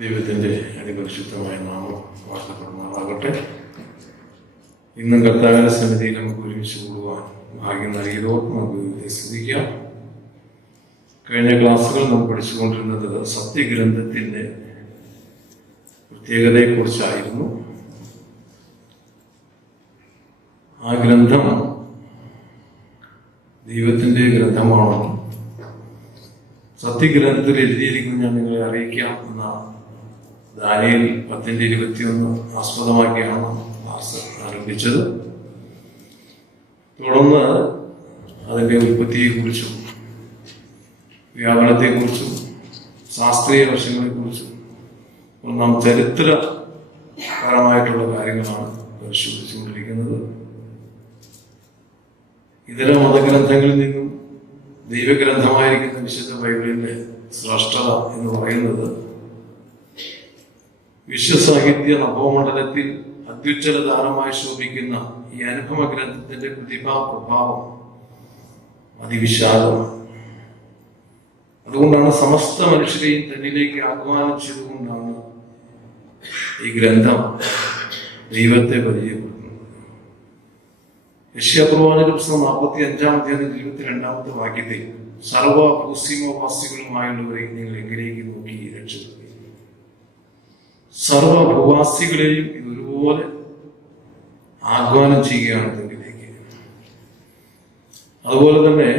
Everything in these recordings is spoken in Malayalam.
ദൈവത്തിൻ്റെ അതിപരിശുദ്ധമായ നാമം വാഴ്ത്തപ്പെടുന്നതാകട്ടെ. ഇന്നും കർത്താവിൻ്റെ സന്നിധിയിൽ നമുക്ക് ഒരുമിച്ച് കൂടുവാൻ ഭാഗ്യം നൽകിയതോട് നമുക്ക് സ്തുതിക്കാം. കഴിഞ്ഞ ക്ലാസ്സുകൾ നാം പഠിച്ചുകൊണ്ടിരുന്നത് സത്യഗ്രന്ഥത്തിൻ്റെ പ്രത്യേകതയെക്കുറിച്ചായിരുന്നു. ആ ഗ്രന്ഥം ദൈവത്തിൻ്റെ ഗ്രന്ഥമാണെന്നും സത്യഗ്രന്ഥത്തിൽ എഴുതിയിരിക്കുന്ന ഞാൻ നിങ്ങളെ അറിയിക്കാം എന്ന ദാനിയേൽ 10:21 ആസ്പദമാക്കിയാണ് ക്ലാസ് ആരംഭിച്ചത്. തുടർന്ന് അതിൻ്റെ ഉൽപ്പത്തിയെക്കുറിച്ചും വ്യാകരണത്തെക്കുറിച്ചും ശാസ്ത്രീയ വശങ്ങളെക്കുറിച്ചും നാം ചരിത്രപരമായിട്ടുള്ള കാര്യങ്ങളാണ് പരിശോധിച്ചുകൊണ്ടിരിക്കുന്നത്. ഇതര മതഗ്രന്ഥങ്ങളിൽ നിന്നും ദൈവഗ്രന്ഥമായിരിക്കുന്ന വിശുദ്ധ ബൈബിളിന്റെ ശ്രേഷ്ഠത എന്ന് പറയുന്നത് വിശ്വസാഹിത്യ നവോമണ്ഡലത്തിൽ അത്യുജ്വല ദാനമായി ശോഭിക്കുന്ന ഈ അനുഭവ ഗ്രന്ഥത്തിന്റെ പ്രതിഭാ പ്രഭാവം അതിവിശാലമാണ്. അതുകൊണ്ടാണ് സമസ്ത മനുഷ്യരെയും തന്നിലേക്ക് ആഹ്വാനം ചെയ്തുകൊണ്ടാണ് ഈ ഗ്രന്ഥം ദൈവത്തെ പരിചയപ്പെടുന്നത്. യശയ്യാപ്രവാചകന്റെ പുസ്തകം 45-ാം അധ്യായം 22-ാമത്തെ വാക്യത്തിൽ സർവ ഭൂസീമവാസികളുമായുള്ളവരെ നിങ്ങൾ എങ്കിലേക്ക് നോക്കി രക്ഷപ്പെടുക. സർവ ഭൂവാസികളെയും ഇതൊരുപോലെ ആഹ്വാനം ചെയ്യുകയാണ് തന്നിലേക്ക്. അതുപോലെ തന്നെ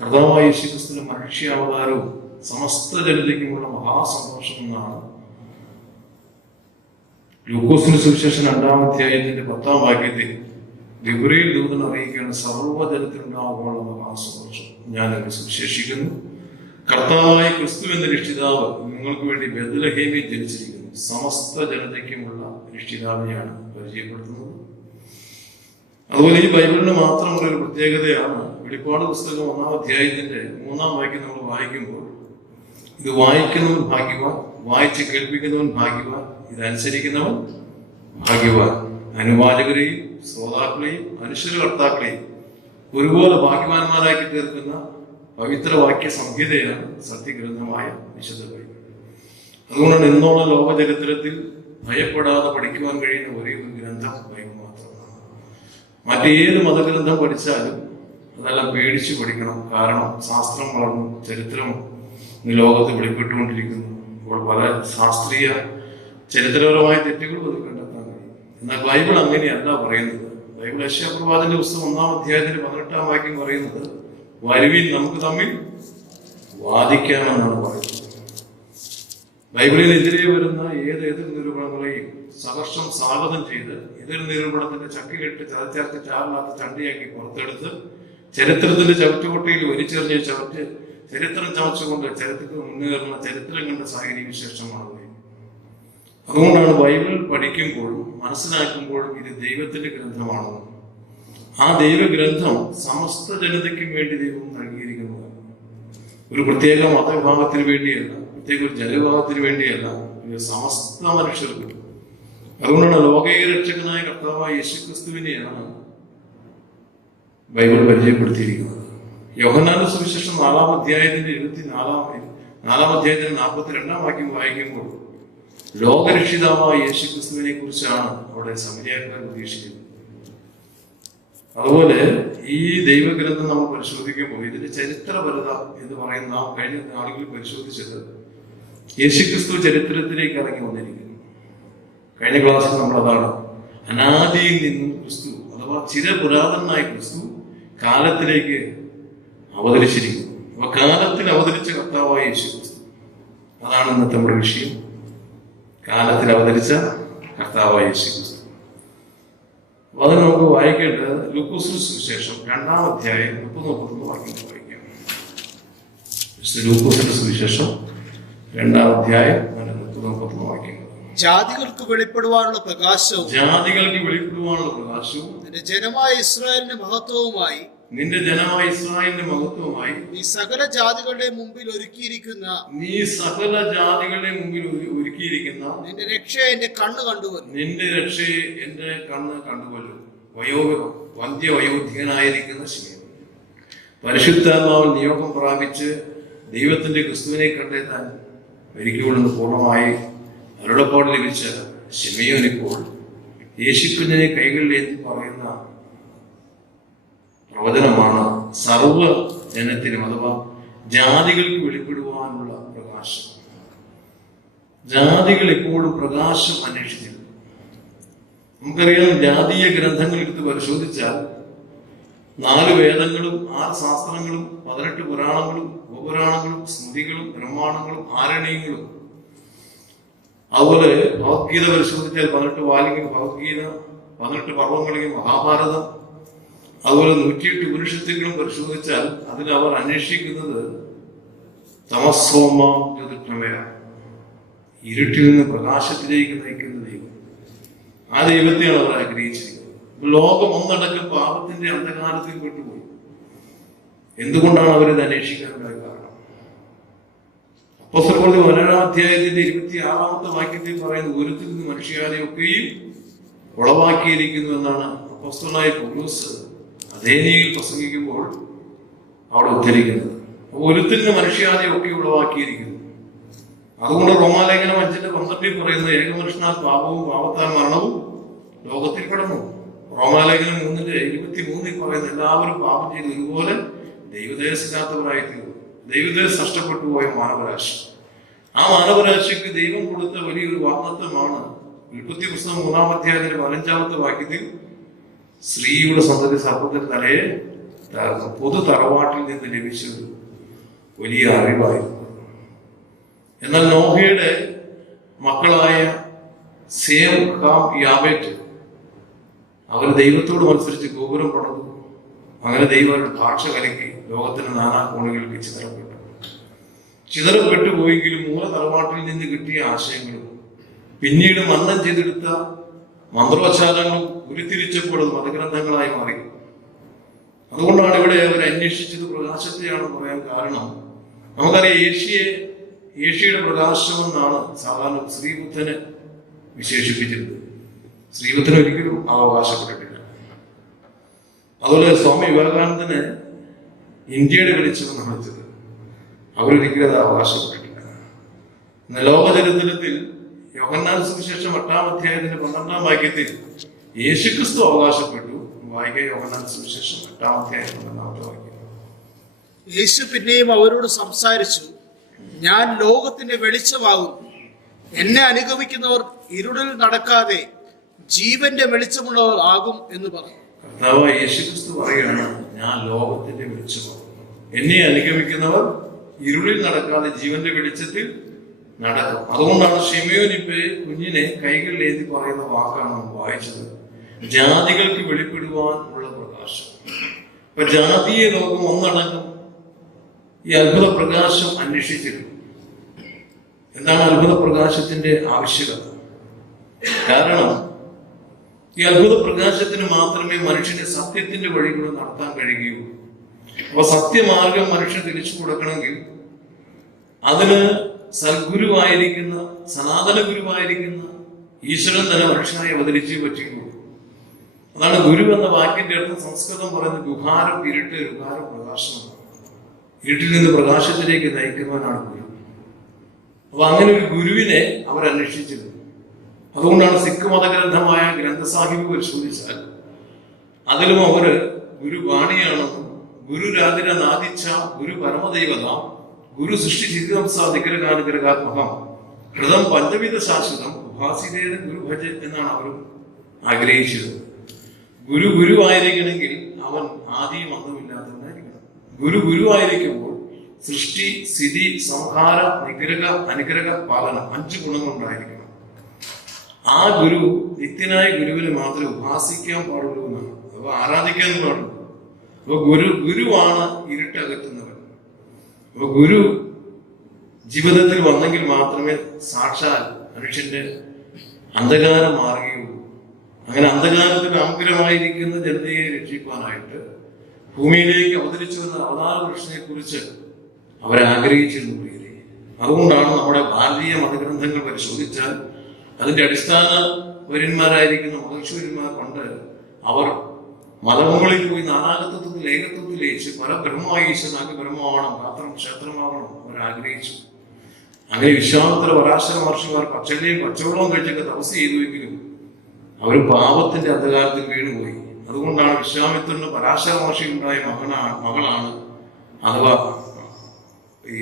കർത്താവായ യേശുക്രിസ്തുവിന്റെ മനുഷ്യാവതാരവും സമസ്ത ജനതയ്ക്കുമുള്ള മഹാസന്തോഷം എന്നാണ് ലൂക്കോസിന്റെ സുവിശേഷം 2-ാം അധ്യായത്തിന്റെ 10-ാം വാക്യത്തിൽ ഗബ്രിയേൽ ദൂതൻ അറിയിക്കുകയാണ്, സർവ്വജനത്തിനുണ്ടാകുവാനുള്ള മഹാസന്തോഷം ഞാൻ എന്നെ സുവിശേഷിക്കുന്നു. കർത്താവായ ക്രിസ്തു എന്ന രക്ഷിതാവ് നിങ്ങൾക്ക് വേണ്ടി ബെത്ലഹേമിൽ ജനിച്ചിരിക്കുന്നു. സമസ്ത ജനതയ്ക്കുമുള്ള രക്ഷിതാവിനെയാണ് പരിചയപ്പെടുത്തുന്നത്. അതുപോലെ ഈ ബൈബിളിന് മാത്രമുള്ള ഒരു പ്രത്യേകതയാണ് വെളിപ്പാട് പുസ്തകം 1-ാം അധ്യായത്തിന്റെ 3-ാം വാക്യം നമ്മൾ വായിക്കുമ്പോൾ, ഇത് വായിക്കുന്നവൻ ഭാഗ്യവാൻ, വായിച്ച് കേൾപ്പിക്കുന്നവൻ ഭാഗ്യവാൻ, ഇതനുസരിക്കുന്നവൻ ഭാഗ്യവാൻ. അനുവാചകരെയും ശ്രോതാക്കളെയും അനുശ്വരകർത്താക്കളെയും ഒരുപോലെ ഭാഗ്യവാന്മാരാക്കി തീർക്കുന്ന പവിത്രവാക്യ സംഹിതയാണ് സത്യഗ്രന്ഥമായ വിശുദ്ധ ബൈബിൾ. അതുകൊണ്ടാണ് ഇന്നോളം ലോക ചരിത്രത്തിൽ ഭയപ്പെടാതെ പഠിക്കുവാൻ കഴിയുന്ന ഒരേ ഒരു ഗ്രന്ഥം ബൈബിൾ മാത്രമാണ്. മറ്റേത് മതഗ്രന്ഥം പഠിച്ചാലും അതെല്ലാം പേടിച്ച് പഠിക്കണം. കാരണം ശാസ്ത്രം വളർന്നു, ചരിത്രം ലോകത്ത് വെളിപ്പെട്ടുകൊണ്ടിരിക്കുന്നു. അപ്പോൾ പല ശാസ്ത്രീയ ചരിത്രപരമായ തെറ്റുകളും അത് കണ്ടെത്താൻ കഴിയും. എന്നാൽ ബൈബിൾ അങ്ങനെയല്ല പറയുന്നത്. ബൈബിൾ യശയ്യാപ്രവാചകന്റെ പുസ്തകം 1-ാം അധ്യായത്തിന്റെ 18-ാം വാക്യം പറയുന്നത്, വരുവിൻ നമുക്ക് തമ്മിൽ വാദിക്കാമെന്നാണ് പറയുന്നത്. ബൈബിളിനെതിരെ വരുന്ന എതിർ നിരൂപണങ്ങളെയും സഹർഷം സ്വാഗതം ചെയ്ത് എതിർ നിരൂപണത്തിന്റെ ചക്കിലിട്ട് ചതച്ചേർത്ത് ചാറിനകത്ത് ചണ്ടിയാക്കി പുറത്തെടുത്ത് ചരിത്രത്തിന്റെ ചവറ്റുകൊട്ടയിൽ വലിച്ചെറിഞ്ഞ ചരിത്രം ചവച്ചുകൊണ്ട് ചരിത്രത്തിൽ മുന്നേറുന്ന ചരിത്രം കണ്ട സാഹചര്യ വിശേഷമാണ്. അതുകൊണ്ടാണ് ബൈബിൾ പഠിക്കുമ്പോഴും മനസ്സിലാക്കുമ്പോഴും ഇത് ദൈവത്തിന്റെ ഗ്രന്ഥമാണെന്നും ആ ദൈവഗ്രന്ഥം സമസ്ത ജനതയ്ക്കും വേണ്ടി ദൈവം നൽകിയിരിക്കുന്നതാണ്. ഒരു പ്രത്യേക മതവിഭാഗത്തിന് വേണ്ടിയല്ല, പ്രത്യേക ഒരു ജനവിഭാഗത്തിന് വേണ്ടിയല്ല, സമസ്ത മനുഷ്യർക്ക്. അതുകൊണ്ടാണ് ലോകൈക രക്ഷകനായ കർത്താവായ യേശുക്രിസ്തുവിനെയാണ് ബൈബിൾ പരിചയപ്പെടുത്തിയിരിക്കുന്നത്. യോഹന്നാന്റെ സുവിശേഷം 4-ാം അധ്യായത്തിന്റെ 4-ാം അധ്യായത്തിന്റെ 42-ാം വാക്യം വായിക്കുമ്പോൾ ലോകരക്ഷിതാവായ യേശുക്രിസ്തുവിനെ കുറിച്ചാണ് അവിടെ സമരിയാക്കാർ ഉദ്ദേശിക്കുന്നത്. അതുപോലെ ഈ ദൈവഗ്രന്ഥം നമ്മൾ പരിശോധിക്കുമ്പോൾ ഇതിന്റെ ചരിത്രപരത എന്ന് പറയുന്ന നാം കഴിഞ്ഞ നാളുകളിൽ പരിശോധിച്ചത് യേശുക്രിസ്തു ചരിത്രത്തിലേക്ക് ഇറങ്ങി വന്നിരിക്കുന്നു. കഴിഞ്ഞ ക്ലാസ്സിൽ നമ്മൾ അതാണ് അനാദിയിൽ നിന്നും ക്രിസ്തു അഥവാ ചിരപുരാതനായ ക്രിസ്തു കാലത്തിലേക്ക് അവതരിച്ചിരിക്കുന്നു. അപ്പൊ കാലത്തിൽ അവതരിച്ച കർത്താവായ യേശുക്രിസ്തു, അതാണ് ഇന്നത്തെ നമ്മുടെ വിഷയം. കാലത്തിൽ അവതരിച്ച കർത്താവായ യേശുക്രിസ്തു. അപ്പൊ അത് നമുക്ക് വായിക്കേണ്ടത് ലൂക്കോസിന്റെ സുവിശേഷം 2-ാം അധ്യായം 30-31 വാക്യങ്ങൾ വായിക്കാം. ലൂക്കോസിന്റെ സുവിശേഷം 2-ാം അധ്യായം 30-31 വാക്യങ്ങൾ. ജാതികൾക്ക് വെളിപ്പെടുവാനുള്ള പ്രകാശവും നിന്റെ ജനമായ ഇസ്രായേലിന്റെ മഹത്വവുമായി നീ സകല ജാതികളുടെ മുമ്പിൽ ഒരുക്കിയിരിക്കുന്ന നിന്റെ രക്ഷയെ എന്റെ കണ്ണ് കണ്ടുവല്ലോ. വയോധികനായിരിക്കുന്ന പരിശുദ്ധാത്മാവിൽ നിയോഗം പ്രാപിച്ച് ദൈവത്തിന്റെ ക്രിസ്തുവിനെ കണ്ടെത്താൻ ഒരിക്കലും പൂർണ്ണമായി അരുളപ്പാട് ലഭിച്ച ശിമയോനിപ്പോൾ യേശുക്കുഞ്ഞിനെ കൈകളിലേന്തി പറയുന്ന പ്രവചനമാണ് സർവ ജനത്തിനും അഥവാ ജാതികൾക്ക് വെളിപ്പെടുവാനുള്ള പ്രകാശം. ജാതികൾ എപ്പോഴും പ്രകാശം അന്വേഷിച്ചിരുന്നു. നമുക്കറിയാം, ജാതീയ ഗ്രന്ഥങ്ങൾ എടുത്ത് പരിശോധിച്ചാൽ 4 വേദങ്ങളും 6 ശാസ്ത്രങ്ങളും 18 പുരാണങ്ങളും ഉപപുരാണങ്ങളും സ്മൃതികളും ബ്രഹ്മാണ്ടങ്ങളും ആരണ്യങ്ങളും, അതുപോലെ ഭഗവത്ഗീത പരിശോധിച്ചാൽ 18 വാല്യങ്ങൾ ഭഗവത്ഗീത, 18 പർവ്വങ്ങളിൽ മഹാഭാരതം, അതുപോലെ 108 ഉപനിഷത്തുകളും പരിശോധിച്ചാൽ അതിൽ അവർ അന്വേഷിക്കുന്നത് തമസ്സോമാം ജ്യോതിർഗമയാണ്, ഇരുട്ടിൽ നിന്ന് പ്രകാശത്തിലേക്ക് നയിക്കുന്ന ദൈവം. ആ ദൈവത്തെയാണ് അവർ ആഗ്രഹിച്ചിരിക്കുന്നത്. ലോകം ഒന്നടക്കം പാപത്തിന്റെ അന്ധകാരത്തിൽ പെട്ടുപോയി. എന്തുകൊണ്ടാണ് അവരിത് അന്വേഷിക്കാനുള്ള കാരണം? അപ്പോസ്തലപ്രവൃത്തി 17-ാം അധ്യായത്തിന്റെ 26-ാമത്തെ വാക്യത്തിൽ പറയുന്നത്, ഒരുത്തിൽ നിന്ന് മനുഷ്യരെയൊക്കെയും ഉളവാക്കിയിരിക്കുന്നു എന്നാണ് അപ്പോസ്തലനായ പൗലോസ് അഥേനയിൽ പ്രസംഗിക്കുമ്പോൾ അവിടെ ഉദ്ധരിക്കുന്നത്. ഒരുത്തിൽ നിന്ന് മനുഷ്യാദിയൊക്കെ ഉളവാക്കിയിരിക്കുന്നു. അതുകൊണ്ട് റോമാലേഖനം 5:12 പറയുന്നത്, ഏകമനുഷ്യനാൽ പാപവും പാപത്താൽ മരണവും ലോകത്തിൽ കടന്നു. റോമാലേഖനം 3:23 പറയുന്നത്, എല്ലാവരും പാപം ചെയ്ത് ഒരുപോലെ ദൈവദേശില്ലാത്തവരായിത്തീർന്നു. ദൈവദേശം നഷ്ടപ്പെട്ടു പോയ മാനവരാശി. ആ മാനവരാശിക്ക് ദൈവം കൊടുത്ത വലിയൊരു വാഗ്ദത്തമാണ് ഉൽപ്പത്തി പുസ്തകം 3-ാം അധ്യായത്തിന്റെ 15-ാമത്തെ വാക്യത്തിൽ, സ്ത്രീയുടെ സന്തതി സർപ്പത്തിന്റെ തലയെ തകർന്നു. പൊതു തറവാട്ടിൽ നിന്ന് ലഭിച്ചത് വലിയ അറിവായിരുന്നു. എന്നാൽ നോഹയുടെ മക്കളായ സേം, ഹാം, യാബേറ്റ് അവർ ദൈവത്തോട് മത്സരിച്ച് ഗോപുരം പണിതു. അങ്ങനെ ദൈവം അവരുടെ ഭാഷ കലക്കി ലോകത്തിന്റെ നാനാ കോണുകളിലേക്ക് ചിതറപ്പെട്ടു പോയെങ്കിലും മൂല തറവാട്ടിൽ നിന്ന് കിട്ടിയ ആശയങ്ങളും പിന്നീട് മന്നം ചെയ്തെടുത്ത മന്ത്രോച്ചാരങ്ങളും ഉരുത്തിരിച്ചപ്പോൾ അത് മതഗ്രന്ഥങ്ങളായി മാറി. അതുകൊണ്ടാണ് ഇവിടെ അവർ അന്വേഷിച്ചത് പ്രകാശത്തെയാണെന്ന് പറയാൻ കാരണം, നമുക്കറിയാം, ഏഷ്യയുടെ പ്രകാശമെന്നാണ് സാധാരണ ശ്രീബുദ്ധനെ വിശേഷിപ്പിച്ചിരുന്നത്. ശ്രീബുദ്ധന് ഒരിക്കലും അവകാശപ്പെട്ടിട്ടില്ല. അതുപോലെ സ്വാമി വിവേകാനന്ദന് ഇന്ത്യയുടെ വെളിച്ചമെന്നാണ് വിളിച്ചത്. അവരൊരിക്കലും അത് അവകാശപ്പെട്ടിട്ടില്ല. എന്നാൽ ലോകചരിത്രത്തിൽ യോഹന്നാൻ സുവിശേഷം 8-ാം അധ്യായത്തിന്റെ 12-ാം വാക്യത്തിൽ യേശുക്രിസ്തു അവകാശപ്പെട്ടു. വായിക്കുക, യോഹന്നാൻ സുവിശേഷം 8-ാം അധ്യായം 12-ാമത്തെ വാക്യം. യേശു പിന്നെയും അവരോട് സംസാരിച്ചു, ഞാൻ ലോകത്തിന്റെ വെളിച്ചമാകുന്നു. എന്നെ അനുഗമിക്കുന്നവർ ഇരുളിൽ നടക്കാതെ ജീവന്റെ വെളിച്ചമുള്ളവർ ആകും എന്ന് പറഞ്ഞു. കർത്താവായ യേശുക്രിസ്തു പറയുകയാണ്, ഞാൻ ലോകത്തിന്റെ വെളിച്ചമാകുന്നു. എന്നെ അനുഗമിക്കുന്നവർ ഇരുളിൽ നടക്കാതെ ജീവന്റെ വെളിച്ചത്തിൽ നടക്കും. അതുകൊണ്ടാണ് ശിമയോനിപ്പെ കുഞ്ഞിനെ കൈകളിലേന്തി പറയുന്ന വാക്കാണ് നമ്മൾ വായിച്ചത്, ജാതികൾക്ക് വെളിപ്പെടുവാൻ ഉള്ള പ്രകാശം. അപ്പൊ ജാതീയ ലോകം ഒന്നടങ്കം ഈ അത്ഭുത പ്രകാശം അന്വേഷിച്ചിരുന്നു. എന്താണ് അത്ഭുത പ്രകാശത്തിന്റെ ആവശ്യകത? കാരണം ഈ അത്ഭുത പ്രകാശത്തിന് മാത്രമേ മനുഷ്യനെ സത്യത്തിന്റെ വഴികൂടെ നടത്താൻ കഴിയുകയുള്ളൂ. അപ്പൊ സത്യമാർഗം മനുഷ്യൻ തിരിച്ചു കൊടുക്കണമെങ്കിൽ അതിന് സദ്ഗുരുവായിരിക്കുന്ന, സനാതന ഗുരുവായിരിക്കുന്ന ഈശ്വരൻ തന്നെ മനുഷ്യനായി അവതരിച്ചേ പറ്റുകയുള്ളൂ. അതാണ് ഗുരു എന്ന വാക്കിന്റെ അർത്ഥം. സംസ്കൃതം പറയുന്നത് ഗുഹാരം, ഇരുട്ട്, രുഹാരം, പ്രകാശം. ഇരുട്ടിൽ നിന്ന് പ്രകാശത്തിലേക്ക് നയിക്കുന്നവനാണ് ഗുരു. അപ്പൊ അങ്ങനെ ഒരു ഗുരുവിനെ അവർ അന്വേഷിച്ചിരുന്നു. അതുകൊണ്ടാണ് സിഖ് മതഗ്രന്ഥമായ ഗ്രന്ഥസാഹിബ് പരിശോധിച്ചാൽ അതിലും അവര് ഗുരു വാണിയാണെന്നും ഗുരു രാതിര നാദിച്ച ഗുരു പരമദൈവത ഗുരു സൃഷ്ടി ചിതിരംസാധികരകാനുഗ്രഹാത്മകം ഹൃദം പഞ്ചവിധ ശാശ്വതം ഉപാസിതേന ഗുരു ഭജ എന്നാണ് അവർ ആഗ്രഹിച്ചത്. ഗുരുവായിരിക്കണമെങ്കിൽ അവൻ ആദിയും അന്തമില്ലാത്തവനായിരിക്കണം. ഗുരുവായിരിക്കുമ്പോൾ സൃഷ്ടി, സ്ഥിതി, സംഹാര, നിഗ്രഹ, അനുഗ്രഹ, പാലനം 5 ഗുണങ്ങളുണ്ടായിരിക്കണം. ആ ഗുരു നിത്യനായ ഗുരുവിനെ മാത്രമേ ഉപാസിക്കാൻ പാടുള്ളൂ എന്നാണ്, അപ്പൊ ആരാധിക്കാൻ പാടുള്ളൂ. അപ്പൊ ഗുരുവാണ് ഇരുട്ടകറ്റുന്നവൻ. അപ്പൊ ഗുരു ജീവിതത്തിൽ വന്നെങ്കിൽ മാത്രമേ സാക്ഷാൽ മനുഷ്യന്റെ അന്ധകാരം മാറുകയുള്ളൂ. അങ്ങനെ അന്ധകാരത്തിന് അഗ്രമായിരിക്കുന്ന ജനതയെ രക്ഷിക്കാനായിട്ട് ഭൂമിയിലേക്ക് അവതരിച്ചു വന്ന അവതാര പുരുഷനെ കുറിച്ച് അവരെ ആഗ്രഹിച്ചിരുന്നു. അതുകൊണ്ടാണ് നമ്മുടെ ഭാരതീയ മതഗ്രന്ഥങ്ങൾ പരിശോധിച്ചാൽ അതിന്റെ അടിസ്ഥാന വര്യന്മാരായിരിക്കുന്ന മഹേശ്വരന്മാർ കൊണ്ട് അവർ മലമുകളിൽ പോയി നാനാകത്വത്തിൽ ഏകത്വത്തിൽ ലയിച്ച് പല ബ്രഹ്മമായി ഈശ്വരനാക്കി ബ്രഹ്മമാവണം, മാത്രം ക്ഷേത്രമാവണം അവർ ആഗ്രഹിച്ചു. അങ്ങനെ വിശ്വാമിത്ര പരാശര മഹർഷിമാർ പച്ചനെയും പച്ചവെള്ളവും കഴിച്ചൊക്കെ തപസ് ചെയ്തുവെങ്കിലും അവർ പാപത്തിന്റെ അന്ധകാരത്തിൽ വീണുപോയി. അതുകൊണ്ടാണ് വിശ്വാമിത്രന് പരാശര മഹർഷി ഉണ്ടായ മകളാണ് അഥവാ ഈ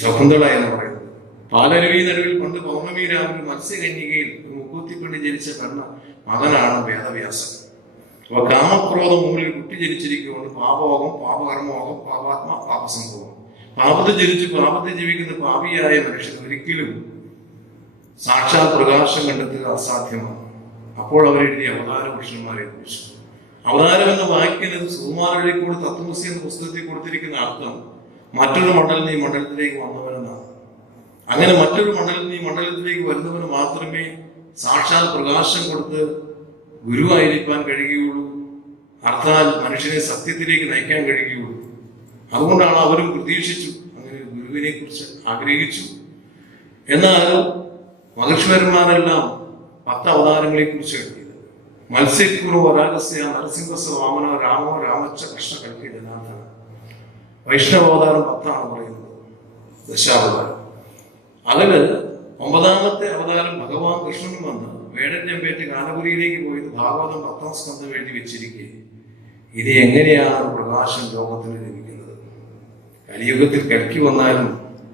ശകുന്തള എന്ന് പറയുന്നത്. പാലരുവി നടുവിൽ പണ്ട് പൗർണമി രാവിലെ മത്സ്യകന്യകയിൽ ഒരു മുക്കൂത്തിപ്പെണ്ണി ജനിച്ച മകനാണ് വേദവ്യാസൻ. അപ്പൊ കാമക്രോധം മുകളിൽ കുട്ടി ജനിച്ചിരിക്കുകൊണ്ട് പാപഭോഗം, പാപകർമ്മഭോഗം, പാപാത്മ, പാപസംഭവം. പാപത്തെ ജനിച്ച് പാപത്തെ ജീവിക്കുന്ന പാപിയായ മനുഷ്യൻ ഒരിക്കലും സാക്ഷാൽ പ്രകാശം കണ്ടെത്തുക അസാധ്യമാണ്. അപ്പോൾ അവരെഴുതിയ അവതാര പുരുഷന്മാരെ കുറിച്ച്. അവതാരം എന്ന വാക്കിന് സുകുമാരഴിക്കൂട് തത്വമസി എന്ന പുസ്തകത്തിൽ കൊടുത്തിരിക്കുന്ന അർത്ഥം മറ്റൊരു മണ്ഡലത്തിൽ നിന്ന് ഈ മണ്ഡലത്തിലേക്ക് വന്നവനെന്നാണ്. അങ്ങനെ മറ്റൊരു മണ്ഡലത്തിൽ നിന്ന് ഈ മണ്ഡലത്തിലേക്ക് വരുന്നവന് മാത്രമേ സാക്ഷാൽ പ്രകാശം കൊടുത്ത് ഗുരുവായിരിക്കാൻ കഴിയുകയുള്ളൂ. അർത്ഥാൽ മനുഷ്യനെ സത്യത്തിലേക്ക് നയിക്കാൻ കഴിയുകയുള്ളൂ. അതുകൊണ്ടാണ് അവരും പ്രതീക്ഷിച്ചു, അങ്ങനെ ഗുരുവിനെ കുറിച്ച് ആഗ്രഹിച്ചു. എന്നാൽ മഹർഷിവരന്മാരെല്ലാം 10 അവതാരങ്ങളെ കുറിച്ച് എഴുതിയത്. മത്സ്യക്കൂറോ വരാഗസ്യ നരസിംഹസ വാമനോ രാമോ രാമച്ച കൃഷ്ണ കൽക്കി ജനാർദ്ദന. വൈഷ്ണവ അവതാരം 10 പറയുന്നത്, ദശാവതാരം. അതില് 9ാമത്തെ അവതാരം ഭഗവാൻ കൃഷ്ണനും വന്ന് വേടഞ്ഞമ്പേറ്റ് കാനപുരിയിലേക്ക് പോയത് ഭാഗവതം 10ാം സ്കന്ധം എഴുതി വെച്ചിരിക്കെ ഇത് എങ്ങനെയാണ് പ്രകാശം ലോകത്തിന് ലഭിക്കുന്നത്? കലിയുഗത്തിൽ കൽക്കി വന്നാലും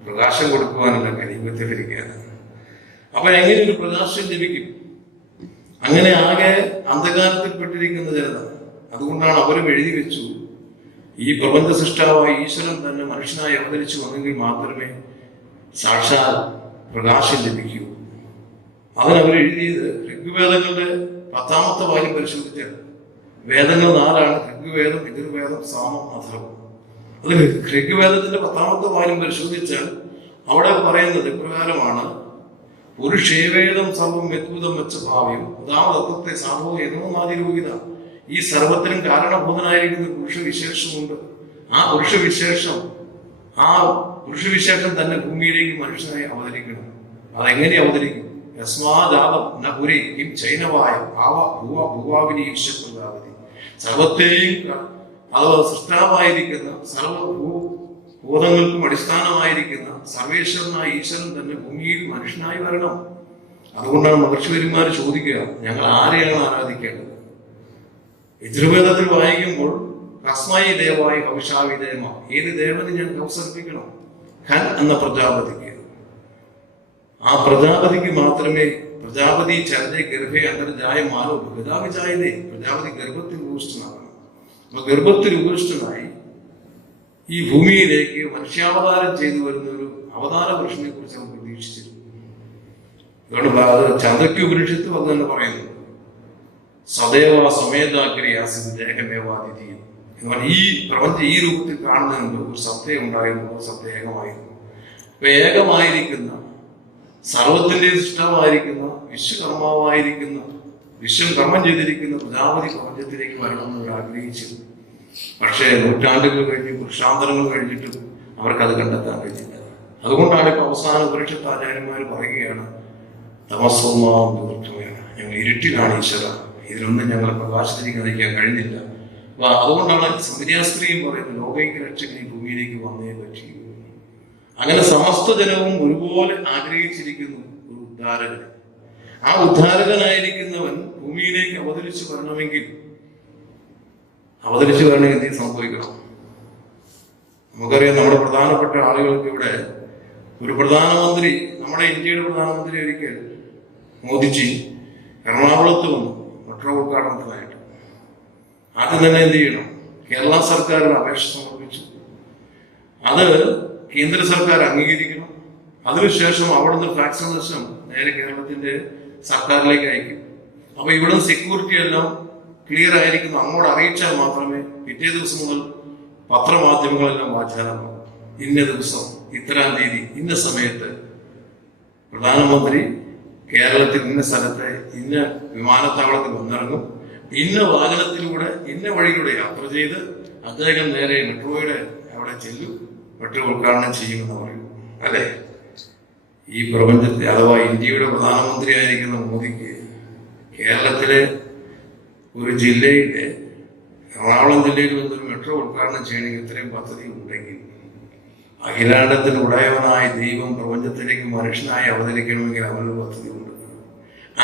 പ്രകാശം കൊടുക്കുവാനല്ല കലിയുഗത്തിൽ ഇരിക്കാനാണ്. അപ്പൊ എങ്ങനെ ഒരു പ്രകാശം ലഭിക്കും? അങ്ങനെ ആകെ അന്ധകാരത്തിൽപ്പെട്ടിരിക്കുന്ന ജനത. അതുകൊണ്ടാണ് അവരും എഴുതി വെച്ചു, ഈ പ്രപഞ്ച സൃഷ്ടാവായ ഈശ്വരൻ തന്നെ മനുഷ്യനായി അവതരിച്ചു വന്നെങ്കിൽ മാത്രമേ സാക്ഷാൽ പ്രകാശം ലഭിക്കൂ. അതിനവർ എഴുതിയത് ഋഗ്വേദങ്ങളുടെ 10ാമത്തെ വാല്യം പരിശോധിച്ചാൽ വേദങ്ങൾ 4ആണ്: ഋഗ്വേദം, യജുർവേദം, സാമം, അഥർവം. അത് ഋഗ്വേദത്തിന്റെ 10ാമത്തെ വാല്യം പരിശോധിച്ചാൽ അവിടെ പറയുന്നത് ഇപ്രകാരമാണ്: പുരുഷേവേദം സർവം വ്യത്ഭുതം വെച്ച ഭാവ്യം ഉദാമതത്വത്തെ സാധോ യഥോനാദിരൂപിത. ഈ സർവത്തിനും കാരണഭൂതനായിരിക്കുന്ന പുരുഷവിശേഷമുണ്ട്. ആ പുരുഷവിശേഷം തന്നെ ഭൂമിയിലേക്ക് മനുഷ്യനായി അവതരിക്കണം. അതെങ്ങനെ അവതരിക്കും? യസ്മാജാതം ന പുരി കിം ചൈനവായ ഭാവ ഭൂവ ഭൂവാവിനി ഈശ്വരപ്രജാപതി. സർവത്തെയും അഥവാ സൃഷ്ടാവായിരിക്കുന്ന സർവഭൂതങ്ങൾക്കും അടിസ്ഥാനമായിരിക്കുന്ന സർവേശ്വരനായ ഈശ്വരൻ തന്നെ ഭൂമിയിൽ മനുഷ്യനായി വരണം. അതുകൊണ്ടാണ് മഹർഷിവര്യന്മാർ ചോദിക്കുക, ഞങ്ങൾ ആരെയാണ് ആരാധിക്കേണ്ടത്? യജുർവേദത്തിൽ വായിക്കുമ്പോൾ കസ്മായി ദേവായി ഹവിഷാവി ദേവ, ഏത് ദേവന് ഞാൻ അവസർപ്പിക്കണം? ഖൻ എന്ന പ്രജാപതിക്ക്. ആ പ്രജാപതിക്ക് മാത്രമേ പ്രജാപതി ചരതെ ഗർഭേ അന്തർജായ മാനോ ഗതാവിജായതേ. പ്രജാപതി ഗർഭത്തിൽ ഉപവിഷ്ടനാകണം. അപ്പൊ ഗർഭത്തിൽ ഉപവിഷ്ടനായി ഈ ഭൂമിയിലേക്ക് മനുഷ്യാവതാരം ചെയ്തു വരുന്ന ഒരു അവതാര പുരുഷനെ കുറിച്ച് നമ്മൾ പ്രതീക്ഷിച്ചിരുന്നു. അതുകൊണ്ട് അത് ചന്ദ്രയ്ക്ക് ഉപനിഷത്ത് അത് തന്നെ പറയുന്നു, സദൈവ സമേതാഗ്രിയാസിദേഹമേവാതിഥി. എന്നാൽ ഈ പ്രപഞ്ചം ഈ രൂപത്തിൽ കാണുന്നതിന് ഒരു സത്യം ഉണ്ടായിരുന്നു, സത്യം ഏകമായിരുന്നു. അപ്പൊ ഏകമായിരിക്കുന്ന സർവത്തിന്റെ സൃഷ്ടമായിരിക്കുന്ന വിശ്വകർമാവായിരിക്കുന്ന വിശ്വം കർമ്മം ചെയ്തിരിക്കുന്ന പ്രജാപതി പ്രപഞ്ചത്തിലേക്ക് വരണമെന്ന് ആഗ്രഹിച്ചിരുന്നു. പക്ഷേ നൂറ്റാണ്ടുകൾ കഴിഞ്ഞ് പുരുഷാന്തരങ്ങൾ കഴിഞ്ഞിട്ടും അവർക്കത് കണ്ടെത്താൻ കഴിഞ്ഞില്ല. അതുകൊണ്ടാണ് ഇപ്പൊ അവസാന ഉപനിഷത്താചാര്യന്മാർ പറയുകയാണ്, തമസ്വമാം നിവൃത്തമേന, ഞങ്ങൾ ഇരുട്ടിലാണ് ഈശ്വര, ഇതിലൊന്നും ഞങ്ങളെ പ്രകാശത്തിലേക്ക് നയിക്കാൻ കഴിഞ്ഞില്ല. അപ്പൊ അതുകൊണ്ടാണ് സംവിധാസ്ത്രീയും പറയുന്നത്, ലോകൈക്യ രക്ഷകൻ ഈ ഭൂമിയിലേക്ക് വന്നേ പറ്റി. അങ്ങനെ സമസ്ത ജനവും ഒരുപോലെ ആഗ്രഹിച്ചിരിക്കുന്നു ഒരു ഉദ്ധാരകനെ. ആ ഉദ്ധാരകനായിരിക്കുന്നവൻ ഭൂമിയിലേക്ക് അവതരിച്ചു വരണമെങ്കിൽ എന്ത് സംഭവിക്കണം? നമുക്കറിയാം, നമ്മുടെ പ്രധാനപ്പെട്ട ആളുകൾക്ക് ഇവിടെ ഒരു പ്രധാനമന്ത്രി, നമ്മുടെ ഇന്ത്യയുടെ പ്രധാനമന്ത്രി ഒരിക്കൽ മോദിജി എറണാകുളത്ത് വന്നു മെട്രോ ഉദ്ഘാടനത്തിനായിട്ട്. ആദ്യം തന്നെ എന്ത് ചെയ്യണം? കേരള സർക്കാരിന് അപേക്ഷ സമർപ്പിച്ചു. അത് കേന്ദ്ര സർക്കാർ അംഗീകരിക്കണം. അതിനുശേഷം അവിടുന്ന് ഫാക്സ് സന്ദേശം നേരെ കേരളത്തിന്റെ സർക്കാരിലേക്ക് അയക്കും. അപ്പൊ ഇവിടെ സെക്യൂരിറ്റി എല്ലാം ക്ലിയർ ആയിരിക്കുന്നു. അങ്ങോട്ട് അറിയിച്ചാൽ മാത്രമേ പിറ്റേ ദിവസം മുതൽ പത്രമാധ്യമങ്ങളെല്ലാം വാചാലമാകും. ഇന്ന ദിവസം ഇത്രാം തീയതി ഇന്ന സമയത്ത് പ്രധാനമന്ത്രി കേരളത്തിൽ ഇന്ന സ്ഥലത്ത് ഇന്ന വിമാനത്താവളത്തിൽ വന്നിറങ്ങും, ഇന്ന വാഹനത്തിലൂടെ ഇന്ന വഴിയിലൂടെ യാത്ര ചെയ്ത് അദ്ദേഹം നേരെ മെട്രോയുടെ അവിടെ ചെല്ലും, മെട്രോ ഉദ്ഘാടനം ചെയ്യുമെന്ന് പറയും. അല്ലെ, ഈ പ്രപഞ്ചത്തെ അഥവാ ഇന്ത്യയുടെ പ്രധാനമന്ത്രിയായിരിക്കുന്ന മോദിക്ക് കേരളത്തിലെ ഒരു ജില്ലയിലെ എറണാകുളം ജില്ലയിൽ വന്നൊരു മെട്രോ ഉദ്ഘാടനം ചെയ്യണമെങ്കിൽ ഇത്രയും പദ്ധതി ഉണ്ടെങ്കിൽ അഖിലാണ്ടത്തിന് ഉടയവനായ ദൈവം പ്രപഞ്ചത്തിലേക്ക് മനുഷ്യനായി അവതരിക്കണമെങ്കിൽ അവനൊരു പദ്ധതി ഉണ്ട്.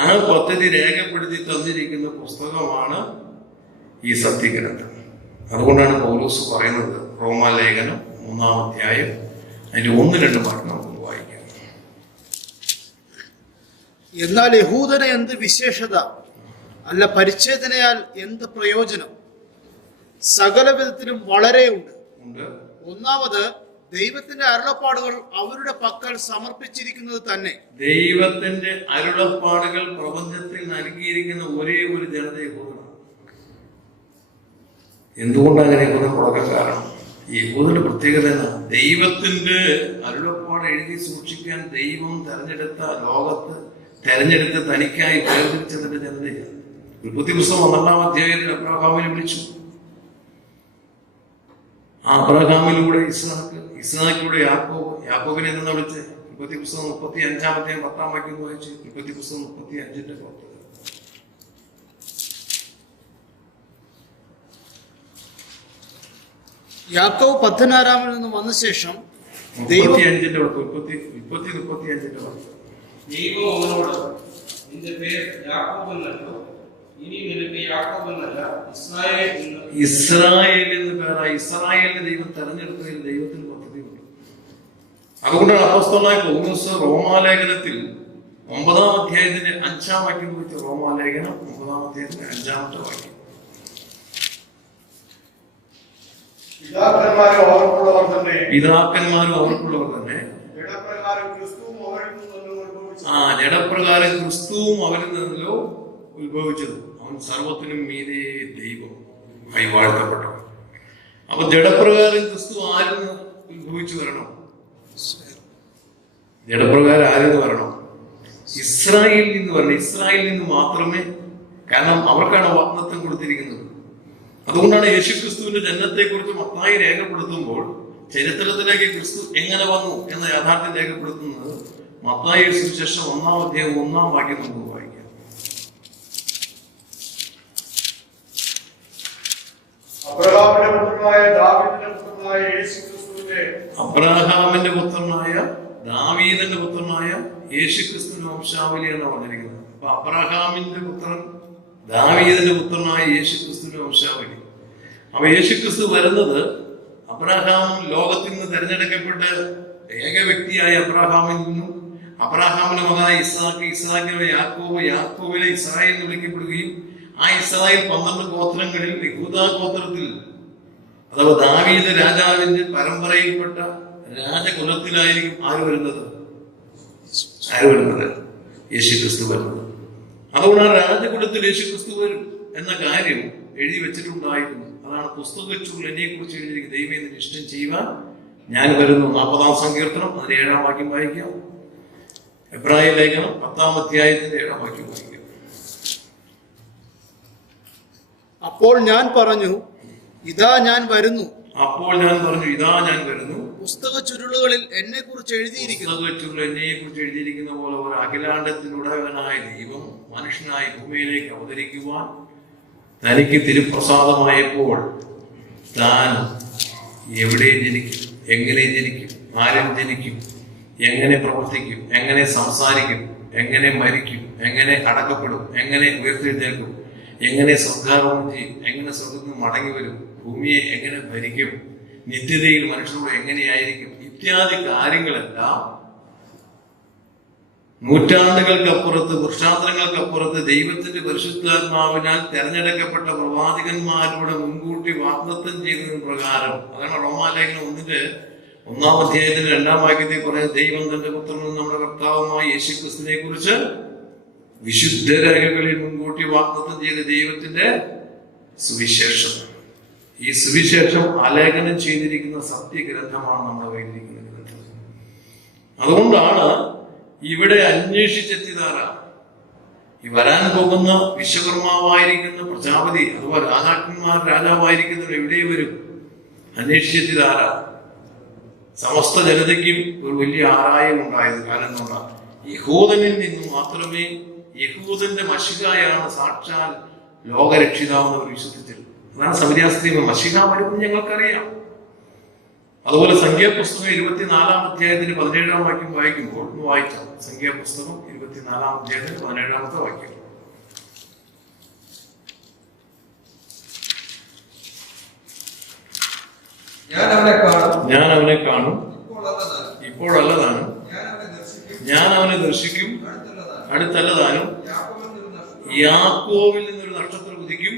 ആ പദ്ധതി രേഖപ്പെടുത്തി തന്നിരിക്കുന്ന പുസ്തകമാണ് ഈ സത്യഗ്രന്ഥം. അതുകൊണ്ടാണ് പൗലോസ് പറയുന്നത്, റോമാലേഖനം 3-ാം അധ്യായം അതിന്റെ 1-2 വാക്യം നമുക്ക് വായിക്കാം. എന്നാൽ യഹൂദന് എന്ത് വിശേഷത, അല്ല പരിച്ഛേദനയാൽ എന്ത് പ്രയോജനം? സകല വിധത്തിലും വളരെ ഉണ്ട്. ഒന്നാമത് ദൈവത്തിന്റെ അരുളപ്പാടുകൾ അവരുടെ പക്കൽ സമർപ്പിച്ചിരിക്കുന്നത് തന്നെ. ദൈവത്തിന്റെ അരുളപ്പാടുകൾ പ്രപഞ്ചത്തിൽ നൽകിയിരിക്കുന്ന ഒരേ ഒരു ജനത യഹൂദനാണ്. എന്തുകൊണ്ടാണ് അങ്ങനെ യഹൂദൻ കൊടുക്കാൻ കാരണം? യഹൂദന്റെ പ്രത്യേകത എന്നാണ്? ദൈവത്തിന്റെ അരുളപ്പാട് എഴുതി സൂക്ഷിക്കാൻ ദൈവം തെരഞ്ഞെടുത്ത, ലോകത്ത് തെരഞ്ഞെടുത്ത് തനിക്കായി വേർതിരിച്ചതിന്റെ ജനതയാണ്. ഉൽപ്പത്തി പുസ്തകം 12-ാം അധ്യായത്തിൽ അബ്രഹാമിനെ വിളിച്ചു. ആ അബ്രഹാമിലൂടെ ഇസ്ഹാക്കിലൂടെ യാക്കോബിനെ എന്നാ വിളിച്ചത്? ഉൽപ്പത്തി പുസ്തകം 35-ാം അധ്യായം 10-ാം വാക്യം വായിച്ചു. ഉൽപ്പത്തി പുസ്തകം 35-ന്റെ 10. യാക്കോബ് പദ്ദൻഅരാമിൽ നിന്ന് വന്ന ശേഷം 35-ന്റെ 35-ന്റെ ദൈവം അവനോട്, നിന്റെ പേർ യാക്കോബ് എന്നല്ലോ, ഇനി നിനക്ക് യാക്കോബ് എന്നല്ല ഇസ്രായേൽ എന്ന് പേരായി. ഇസ്രായേലിനെ ദൈവം തെരഞ്ഞെടുത്തതിൽ ദൈവത്തിന് പദ്ധതിയുണ്ട്. അതുകൊണ്ടാണ് അപ്പോസ്തലനായ പൗലോസ് റോമാലേഖനത്തിൽ 9-ാം അധ്യായത്തിന്റെ 5-ാം വാക്യം കുറിച്ച്, റോമാലേഖനം 9-ാം അധ്യായത്തിന്റെ 5-ാമത്തെ വാക്യം, പിതാക്കന്മാരും അവർക്കുള്ളവർ തന്നെ ജഡപ്രകാരം ക്രിസ്തുവും അവരിൽ നിന്നല്ലോ ഉത്ഭവിച്ചത്. അവൻ സർവത്തിനും മീതെ ദൈവം വാഴ്ത്തപ്പെട്ടു. അപ്പൊ ജഡപ്രകാരം ക്രിസ്തു ആരിൽ നിന്ന് ഉത്ഭവിച്ചു വരണം? ജഡപ്രകാരം ആരിൽ നിന്ന് വരണം? ഇസ്രായേലിൽ നിന്ന് വരണം. ഇസ്രായേലിൽ നിന്ന് മാത്രമേ, കാരണം അവർക്കാണ് വാഗ്ദത്തം കൊടുത്തിരിക്കുന്നത്. അതുകൊണ്ടാണ് യേശുക്രിസ്തുവിന്റെ ജനനത്തെ കുറിച്ച് മത്തായി രേഖപ്പെടുത്തുമ്പോൾ ചരിത്രത്തിലേക്ക് ക്രിസ്തു എങ്ങനെ വന്നു എന്ന യാഥാർത്ഥ്യം രേഖപ്പെടുത്തുന്നത് മത്തായി സുവിശേഷം 1-ാം അധ്യായം 1-ാം വാക്യം നമുക്ക് വായിക്കാം. അബ്രഹാമിന്റെ പുത്രനായ ദാവീദിന്റെ പുത്രനായ യേശുക്രിസ്തുവിന്റെ വംശാവലിയാണ് പറഞ്ഞിരിക്കുന്നത്. അപ്പൊ അബ്രഹാമിന്റെ പുത്രൻ ദാവീദിന്റെ പുത്രനായ യേശുക്രിസ്തുവിന്റെ വംശാവലി. അപ്പൊ യേശുക്രിസ്തു വരുന്നത് അബ്രഹാം ലോകത്തിൽ നിന്ന് തെരഞ്ഞെടുക്കപ്പെട്ട ഏക വ്യക്തിയായ അബ്രഹാമിൽ നിന്നും, അബ്രഹാമിന്റെ മകനായ ഇസ്ഹാക്കിലെ യാക്കോബിലെ ഇസ്രായേൽ എന്ന് വിളിക്കപ്പെടുകയും ആ ഇസ്രായേൽ 12 ഗോത്രങ്ങളിൽ യഹൂദാ ഗോത്രത്തിൽ അഥവാ ദാവീദ് രാജാവിന്റെ പരമ്പരയിൽപ്പെട്ട രാജകുലത്തിലായിരിക്കും ആര് വരുന്നത്? യേശുക്രിസ്തു വരുന്നത്. അതുകൊണ്ടാണ് രാജകുലത്തിൽ യേശുക്രിസ്തു വരും എന്ന കാര്യം എഴുതി വെച്ചിട്ടുണ്ടായിരുന്നു. അതാണ് പുസ്തകച്ചുരുൾ എന്നെ കുറിച്ച് എഴുതിയിരിക്കുന്നത്. ദൈവമേ നിന്റെ ഇഷ്ടം ചെയ്യുവാൻ ഞാൻ വരുന്നു. 40-ാം സങ്കീർത്തനം അതിന്റെ 7-ാം വാക്യം വായിക്കാം. എബ്രായ ലേഖനം 10-ാം അധ്യായത്തിന്റെ 7-ാം വാക്യം വായിക്കാം. അപ്പോൾ ഞാൻ പറഞ്ഞു, ഇതാ ഞാൻ വരുന്നു. പുസ്തക ചുരുളുകളിൽ എന്നെ കുറിച്ച് എഴുതിയിരിക്കുന്നു. പോലെ ഒരു അഖിലാണ്ടത്തിനുടയവനായ ദൈവം മനുഷ്യനായി ഭൂമിയിലേക്ക് അവതരിക്കുവാൻ തനിക്ക് തിരുപ്രസാദമായപ്പോൾ താൻ എവിടെ ജനിക്കും, എങ്ങനെ ജനിക്കും, ആരും ജനിക്കും, എങ്ങനെ പ്രവർത്തിക്കും, എങ്ങനെ സംസാരിക്കും, എങ്ങനെ മരിക്കും, എങ്ങനെ അടക്കപ്പെടും, എങ്ങനെ ഉയർത്തെഴുന്നേൽക്കും, എങ്ങനെ സ്വർഗ്ഗാരോഹണം ചെയ്യും, എങ്ങനെ സ്വർഗ്ഗത്തിൽ മടങ്ങി വരും, ഭൂമിയെ എങ്ങനെ ഭരിക്കും, നിത്യതയിൽ മനുഷ്യരോട് എങ്ങനെയായിരിക്കും, ഇത്യാദി കാര്യങ്ങളെല്ലാം നൂറ്റാണ്ടുകൾക്കപ്പുറത്ത്, വർഷാന്തരങ്ങൾക്കപ്പുറത്ത് ദൈവത്തിന്റെ പരിശുദ്ധാത്മാവിനാൽ തെരഞ്ഞെടുക്കപ്പെട്ട പ്രവാചകന്മാരോട് മുൻകൂട്ടി വാഗ്ദത്തം ചെയ്തതിന് പ്രകാരം. അതാണ് റോമാലേഖനം 1-ാം അധ്യായത്തിന്റെ 2-ാം വാക്യത്തിൽ പറയുന്നത്, ദൈവം തന്റെ പുത്രനും നമ്മുടെ കർത്താവുമായ യേശുക്രിസ്തുവിനെ കുറിച്ച് വിശുദ്ധ രേഖകളിൽ മുൻകൂട്ടി വാഗ്ദത്തം ചെയ്ത ദൈവത്തിന്റെ സുവിശേഷം. ഈ സുവിശേഷം ആലേഖനം ചെയ്തിരിക്കുന്ന സത്യഗ്രന്ഥമാണ് നമ്മുടെ കയ്യിലിരിക്കുന്ന ഗ്രന്ഥം. അതുകൊണ്ടാണ് ഇവിടെ അന്വേഷിച്ചെത്തിയതാരാ? ഈ വരാൻ പോകുന്ന വിശ്വകർമാവായിരിക്കുന്ന പ്രജാപതി അഥവാ രാജാവായിരിക്കുന്നവർ എവിടെ വരും? അന്വേഷിച്ചെത്തിയതാരാ? സമസ്ത ജനതയ്ക്കും ഒരു വലിയ ആരായം ഉണ്ടായത്. കാരണം കൊണ്ടാണ് യഹൂദനിൽ നിന്നും മാത്രമേ, യഹൂദന്റെ മശിഹായാണ് സാക്ഷാൽ ലോകരക്ഷിതാവെന്ന് അവർ വിശ്വസിച്ചിരുന്നു. അതാണ് സമരിയാസ്ത്രീ മശിഹ വരുമെന്ന് ഞങ്ങൾക്കറിയാം. അതുപോലെ സംഖ്യാപുസ്തകം 24-ാം അധ്യായത്തിന് 17-ാം വാക്യം വായിക്കുമ്പോൾ വായിച്ചാൽ സംഖ്യാപുസ്തകം 24-ാം അധ്യായത്തിന് 17-ാമത്തെ വാക്യം. ഞാൻ അവനെ കാണും, ഇപ്പോഴല്ലതാനും ഞാൻ അവനെ ദർശിക്കും, അടുത്തല്ലതാനും യാക്കോബിൽ നിന്നൊരു നക്ഷത്രം ഉദിക്കും,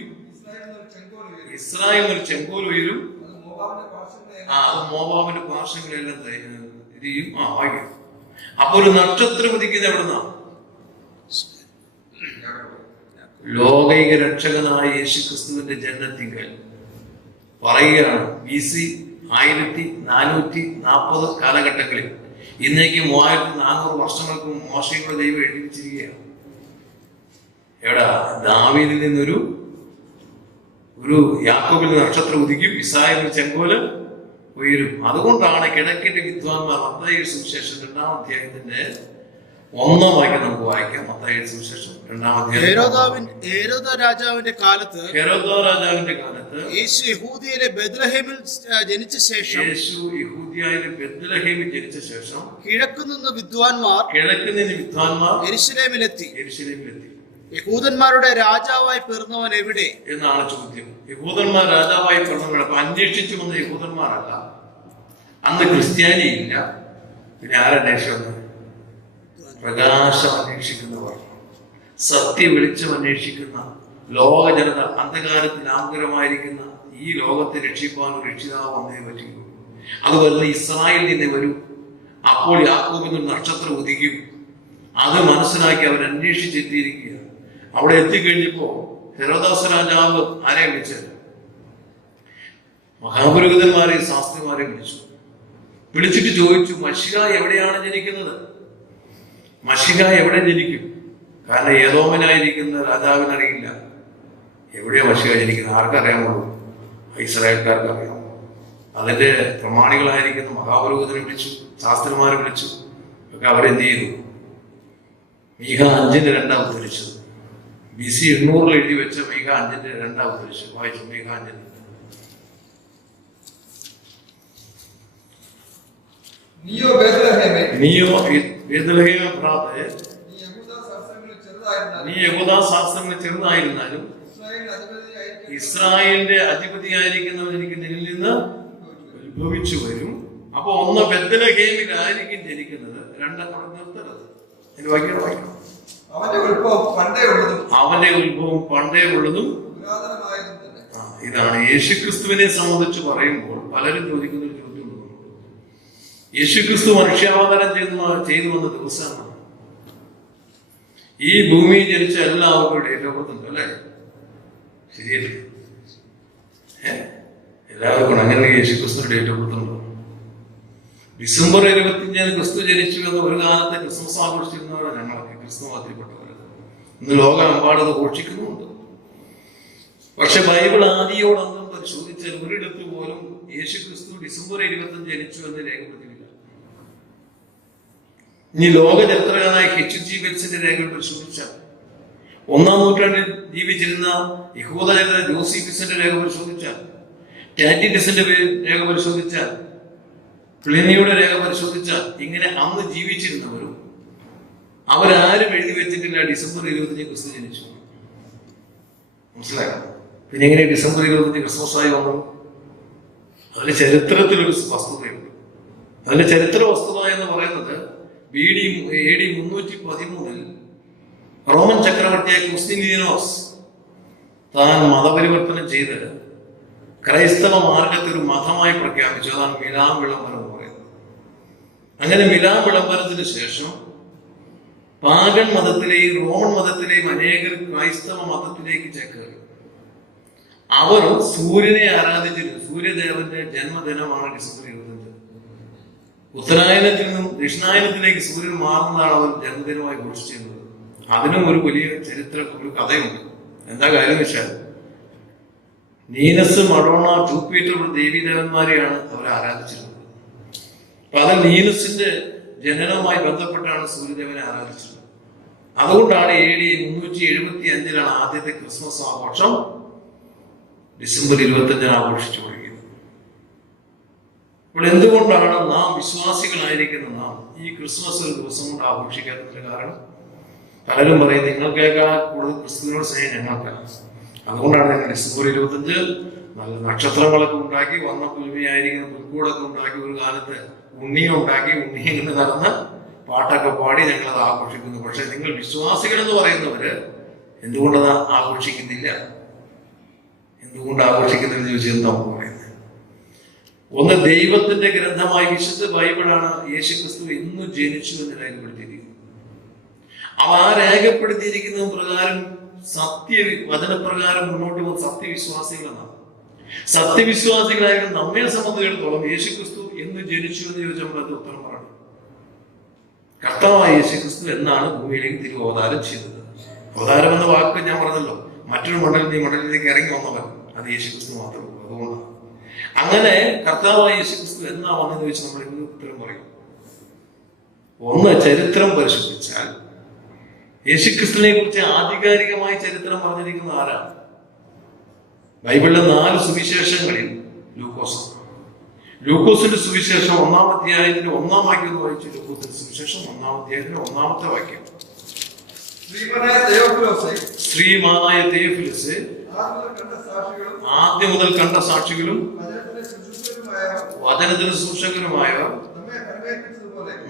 ഇസ്രായേൽ ഒരു ചെങ്കോൽ ഉയരും, അത് മോവാബിന്റെ പാർശ്വങ്ങളെല്ലാം ഇത് ചെയ്യും. വായിക്കും. അപ്പൊ ഒരു നക്ഷത്രം ഉദിക്കുന്നത് എവിടുന്നാ? ലോകൈക രക്ഷകനായ യേശുക്രിസ്തുവിന്റെ ജനനത്തിങ്കൽ പറയുകയാണ്. BC 1440 കാലഘട്ടങ്ങളിൽ ഇന്നേക്ക് 3400 വർഷങ്ങൾക്ക് മോശയുടെ ദൈവം എഴുതി വെച്ചിരിക്കുകയാണ്. എവിടാ? ദാവീദിൽ നിന്നൊരു യാക്കോബിൽ നക്ഷത്രം ഉദിക്കും, ഇസ്രായേലിൽ ചെങ്കോല് ഉയരും. അതുകൊണ്ടാണ് കിഴക്കിന്റെ വിദ്വാൻമാർ മത്തായിയുടെ സുവിശേഷം 2-ാം അധ്യായത്തിന്റെ 1-ാം വാക്യം നമുക്ക് വായിക്കാം. മത്തായിയുടെ സുവിശേഷം 2-ാം അധ്യായം. ഹെരോദ രാജാവിന്റെ കാലത്ത് യേശു യഹൂദിയയിലെ ബെത്ലഹേമിൽ ജനിച്ച ശേഷം കിഴക്കുനിന്ന് വിദ്വാൻമാർ യെരൂശലേമിലെത്തി. യഹൂദന്മാരുടെ രാജാവായി പിറന്നവൻ എവിടെ എന്നാണ് ചോദ്യം. യഹൂദന്മാർ രാജാവായി പിറന്നവൻ അപ്പൊ അന്വേഷിച്ചു വന്ന യഹൂദന്മാരല്ല. അന്ന് ക്രിസ്ത്യാനി ഇല്ല. പിന്നെ ആരന്വേഷിക്കുന്നത്? പ്രകാശം അന്വേഷിക്കുന്നവർ, സത്യ വെളിച്ചം അന്വേഷിക്കുന്ന ലോക ജനത, അന്ധകാരത്തിൽ ആകുലമായിരിക്കുന്ന ഈ ലോകത്തെ രക്ഷിക്കാൻ ഒരു രക്ഷിതാവ് വന്നേ പറ്റുള്ളൂ. അത് വരുന്ന ഇസ്രായേലിൽ നിന്ന് വരും. അപ്പോൾ യാക്കോബിൽ നിന്ന് നക്ഷത്രം ഉദിക്കും. അത് മനസ്സിലാക്കി അവർ അന്വേഷിച്ചെത്തിയിരിക്കുക. അവിടെ എത്തിക്കഴിഞ്ഞപ്പോ ഹെരോദാസ് രാജാവ് ആരെ വിളിച്ചത്? മഹാപുരോഹിതന്മാരെ, ശാസ്ത്രിമാരെ വിളിച്ചിട്ട് ചോദിച്ചു, മശിഹ എവിടെയാണ് ജനിക്കുന്നത്? മശിഹ എവിടെ ജനിക്കും? കാരണം ഏദോമിനായിരിക്കുന്ന രാജാവിനറിയില്ല എവിടെയാ മശിഹ ജനിക്കുന്നത്. ആർക്കറിയാമുള്ളൂ? ഇസ്രായേൽക്കാർക്ക് അറിയാമോ? അതിന്റെ പ്രമാണികളായിരിക്കുന്ന മഹാപുരോഹിതനെ വിളിച്ചു, ശാസ്ത്രിമാരെ വിളിച്ചു. ഒക്കെ അവരെന്ത് ചെയ്തു? മീഖ 5:2 ഉദ്ധരിച്ചത്. BC 800 എഴുതി വെച്ച മീഖ 5:2 ഉദ്ധരിച്ചു. വായിച്ചു മീഖ 5. നീയോ ബേത്ലഹേമേ ഭ്രാതേ, നീ യഹൂദാ ശാസ്ത്രങ്ങളിൽ ചെറുതായിരുന്നാലും ഇസ്രായേലിന്റെ അധിപതിയായിരിക്കുന്നവൻ എനിക്ക് നിന്നിൽ നിന്ന് ഉത്ഭവിച്ചു വരും. അപ്പൊ ഒന്ന് ബേത്ലഹേമിലായിരിക്കും ജനിക്കുന്നത്, രണ്ടാമത് നിർത്തരുത്. വായിക്കണം. അവന്റെ ഉത്ഭവം പണ്ടേ ഉള്ളതും ഇതാണ്. യേശുക്രിസ്തുവിനെ സംബന്ധിച്ച് പറയുമ്പോൾ പലരും ചോദിക്കുന്ന ഒരു ചോദ്യമുണ്ട്. യേശുക്രിസ്തു മനുഷ്യാവതാരം ചെയ്തു വന്ന ദിവസമാണ്. ഈ ഭൂമിയിൽ ജനിച്ച എല്ലാവർക്കും ഡേറ്റ് ഓഫ് ബർത്ത് ഉണ്ട്, അല്ലേ? ശരിയല്ലേ? എല്ലാവർക്കും അങ്ങനെ യേശുക്രിസ്തു ഡേറ്റ് ഓഫ് ബർത്ത് ഉണ്ടോ? ഡിസംബർ 25 ക്രിസ്തു ജനിച്ചു എന്ന് ഒരു കാലത്ത് ക്രിസ്മസ് ആഘോഷിച്ചിരുന്നവരാണ് ഞങ്ങളൊക്കെ, ക്രിസ്തു മാറ്റിപ്പെട്ടവർ. ഇന്ന് ലോകമെമ്പാടത് ഘോഷിക്കുന്നുണ്ട്. പക്ഷെ ബൈബിൾ ആദിയോടൊന്നും പരിശോധിച്ചാൽ ഒരിടത്ത് പോലും യേശുക്രിസ്തു ഡിസംബർ 25 ജനിച്ചു എന്ന് രേഖപ്പെടുത്തിയില്ല. ഇനി ലോക ചരിത്രകാരനായ HG വെൽസിന്റെ രേഖകൾ പരിശോധിച്ചാൽ, 1-ാം നൂറ്റാണ്ടിൽ ജീവിച്ചിരുന്ന യഹൂദ ചരിത്ര ജോസിഫിസിന്റെ രേഖ പരിശോധിച്ചാൽ, ടാറ്റിറ്റസിന്റെ രേഖ പരിശോധിച്ചാൽ, പ്ലിനിയുടെ രേഖ പരിശോധിച്ചാൽ, ഇങ്ങനെ അന്ന് ജീവിച്ചിരുന്നവരും അവരാരും എഴുതി വെച്ചിട്ടില്ല ഡിസംബർ 25 ക്രിസ്തു ജനിച്ചു. മനസ്സിലാക്കാം. പിന്നെ എങ്ങനെ ഡിസംബർ 25 ക്രിസ്മസ് ആയി വന്നു? അതിന്റെ ചരിത്രത്തിലൊരു വസ്തുതയുണ്ട്. അതിന്റെ ചരിത്ര വസ്തുത എന്ന് പറയുന്നത് AD 313 റോമൻ ചക്രവർത്തിയായ കുസ്തിനിയനോസ് താൻ മതപരിവർത്തനം ചെയ്ത് ക്രൈസ്തവ മാർഗത്തെ ഒരു മതമായി പ്രഖ്യാപിച്ചു. അതാണ് മിലാൻ വിളംബരം എന്ന് പറയുന്നത്. അങ്ങനെ മിലാൻ വിളംബരത്തിന് ശേഷം പാഗൺ മതത്തിലെയും റോമൻ മതത്തിലെയും അനേകർ ക്രൈസ്തവ മതത്തിലേക്ക് ചേക്കേറി. അവർ സൂര്യനെ ആരാധിച്ചിരുന്നു. സൂര്യദേവന്റെ ജന്മദിനമാണ് ഡിസംബർ 25. ഉത്തരായനത്തിൽ നിന്നും ദക്ഷിണായനത്തിലേക്ക് സൂര്യൻ മാറുന്നതാണ് അവർ ജന്മദിനമായി ഘോഷിച്ചിരുന്നത്. അതിനും ഒരു വലിയ ഒരു കഥയുണ്ട്. എന്താ കാര്യം വെച്ചാൽ, നീനസ്, മഡോണ, ജൂപ്പിറ്റർ ദേവീദേവന്മാരെയാണ് അവർ ആരാധിച്ചിരുന്നത്. അപ്പൊ അത് നീനസിന്റെ ജനനവുമായി ബന്ധപ്പെട്ടാണ് സൂര്യദേവനെ ആരാധിച്ചത്. അതുകൊണ്ടാണ് AD 375 ആദ്യത്തെ ക്രിസ്മസ് ആഘോഷം ഡിസംബർ 25 ആഘോഷിച്ചു തുടങ്ങിയത്. അപ്പോൾ എന്തുകൊണ്ടാണ് നാം വിശ്വാസികളായിരിക്കുന്ന നാം ഈ ക്രിസ്മസ് ഒരു ദിവസം കൊണ്ട് ആഘോഷിക്കാത്തതിന്റെ കാരണം? പലരും പറയും നിങ്ങൾക്കേക്കാൾ കൂടുതൽ ക്രിസ്തുവിനോട് സ്നേഹം ഞങ്ങൾക്കാണ്, അതുകൊണ്ടാണ് ഞങ്ങൾ ഡിസംബർ 25 നല്ല നക്ഷത്രങ്ങളൊക്കെ ഉണ്ടാക്കി വന്ന പുതുമയായിരിക്കുന്ന പുൽക്കൂടൊക്കെ ഉണ്ടാക്കി ഒരു കാലത്ത് ഉണ്ണിയെ ഉണ്ടാക്കി ഉണ്ണിയെ നടന്ന് പാട്ടൊക്കെ പാടി ഞങ്ങളത് ആഘോഷിക്കുന്നു. പക്ഷെ നിങ്ങൾ വിശ്വാസികൾ എന്ന് പറയുന്നവര് എന്തുകൊണ്ടത് ആഘോഷിക്കുന്നില്ല? എന്തുകൊണ്ട് ആഘോഷിക്കുന്നില്ലെന്ന് ചോദിച്ചാൽ എന്താ പറയുന്നത്? ഒന്ന്, ദൈവത്തിന്റെ ഗ്രന്ഥമായി വിശുദ്ധ ബൈബിളാണ് യേശുക്രിസ്തു എന്നും ജനിച്ചു എന്ന് രേഖപ്പെടുത്തിയിരിക്കുന്നത്. അവ ആ രേഖപ്പെടുത്തിയിരിക്കുന്ന പ്രകാരം വചനപ്രകാരം മുന്നോട്ട് പോകുന്ന സത്യവിശ്വാസികളെന്നാണ്. സത്യവിശ്വാസികളായിരുന്നു നമ്മെ സംബന്ധിച്ചിടത്തോളം യേശുക്രിസ്തു എന്ന് ജനിച്ചു എന്ന് ചോദിച്ചാൽ അത് ഉത്തരം പറയണം. കർത്താവായ യേശുക്രിസ്തു എന്നാണ് ഭൂമിയിലേക്ക് തിരുവവതാരം ചെയ്തത്. അവതാരം എന്ന വാക്ക് ഞാൻ പറഞ്ഞല്ലോ, മറ്റൊരു മണ്ഡലത്തിലേക്ക് ഇറങ്ങി വന്നവൻ അത് യേശുക്രിസ്തു മാത്രമേ ഉള്ളൂ. അതുകൊണ്ടാണ് അങ്ങനെ കർത്താവായ യേശുക്രിസ്തു എന്നാ വന്നെന്ന് ചോദിച്ചാൽ നമ്മൾ ഇന്ന് ഉത്തരം പറയും. ഒന്ന്, ചരിത്രം പരിശോധിച്ചാൽ യേശുക്രിസ്തുവിനെ കുറിച്ച് ആധികാരികമായി ചരിത്രം പറഞ്ഞിരിക്കുന്ന ആരാണ്? ബൈബിളിലെ 4 സുവിശേഷങ്ങളിൽ ലൂക്കോസിന്റെ സുവിശേഷം 1-ാം അധ്യായത്തിന്റെ 1-ാം വാക്യം വായിച്ചു. ലൂക്കോസിന്റെ സുവിശേഷം 1-ാം അധ്യായത്തിന്റെ 1-ാമത്തെ വാക്യം. ശ്രീമാനായ തെയോഫിലസേ, ആദ്യം മുതൽ കണ്ട സാക്ഷികളും വചനത്തിന് സൂക്ഷകരുമായവർ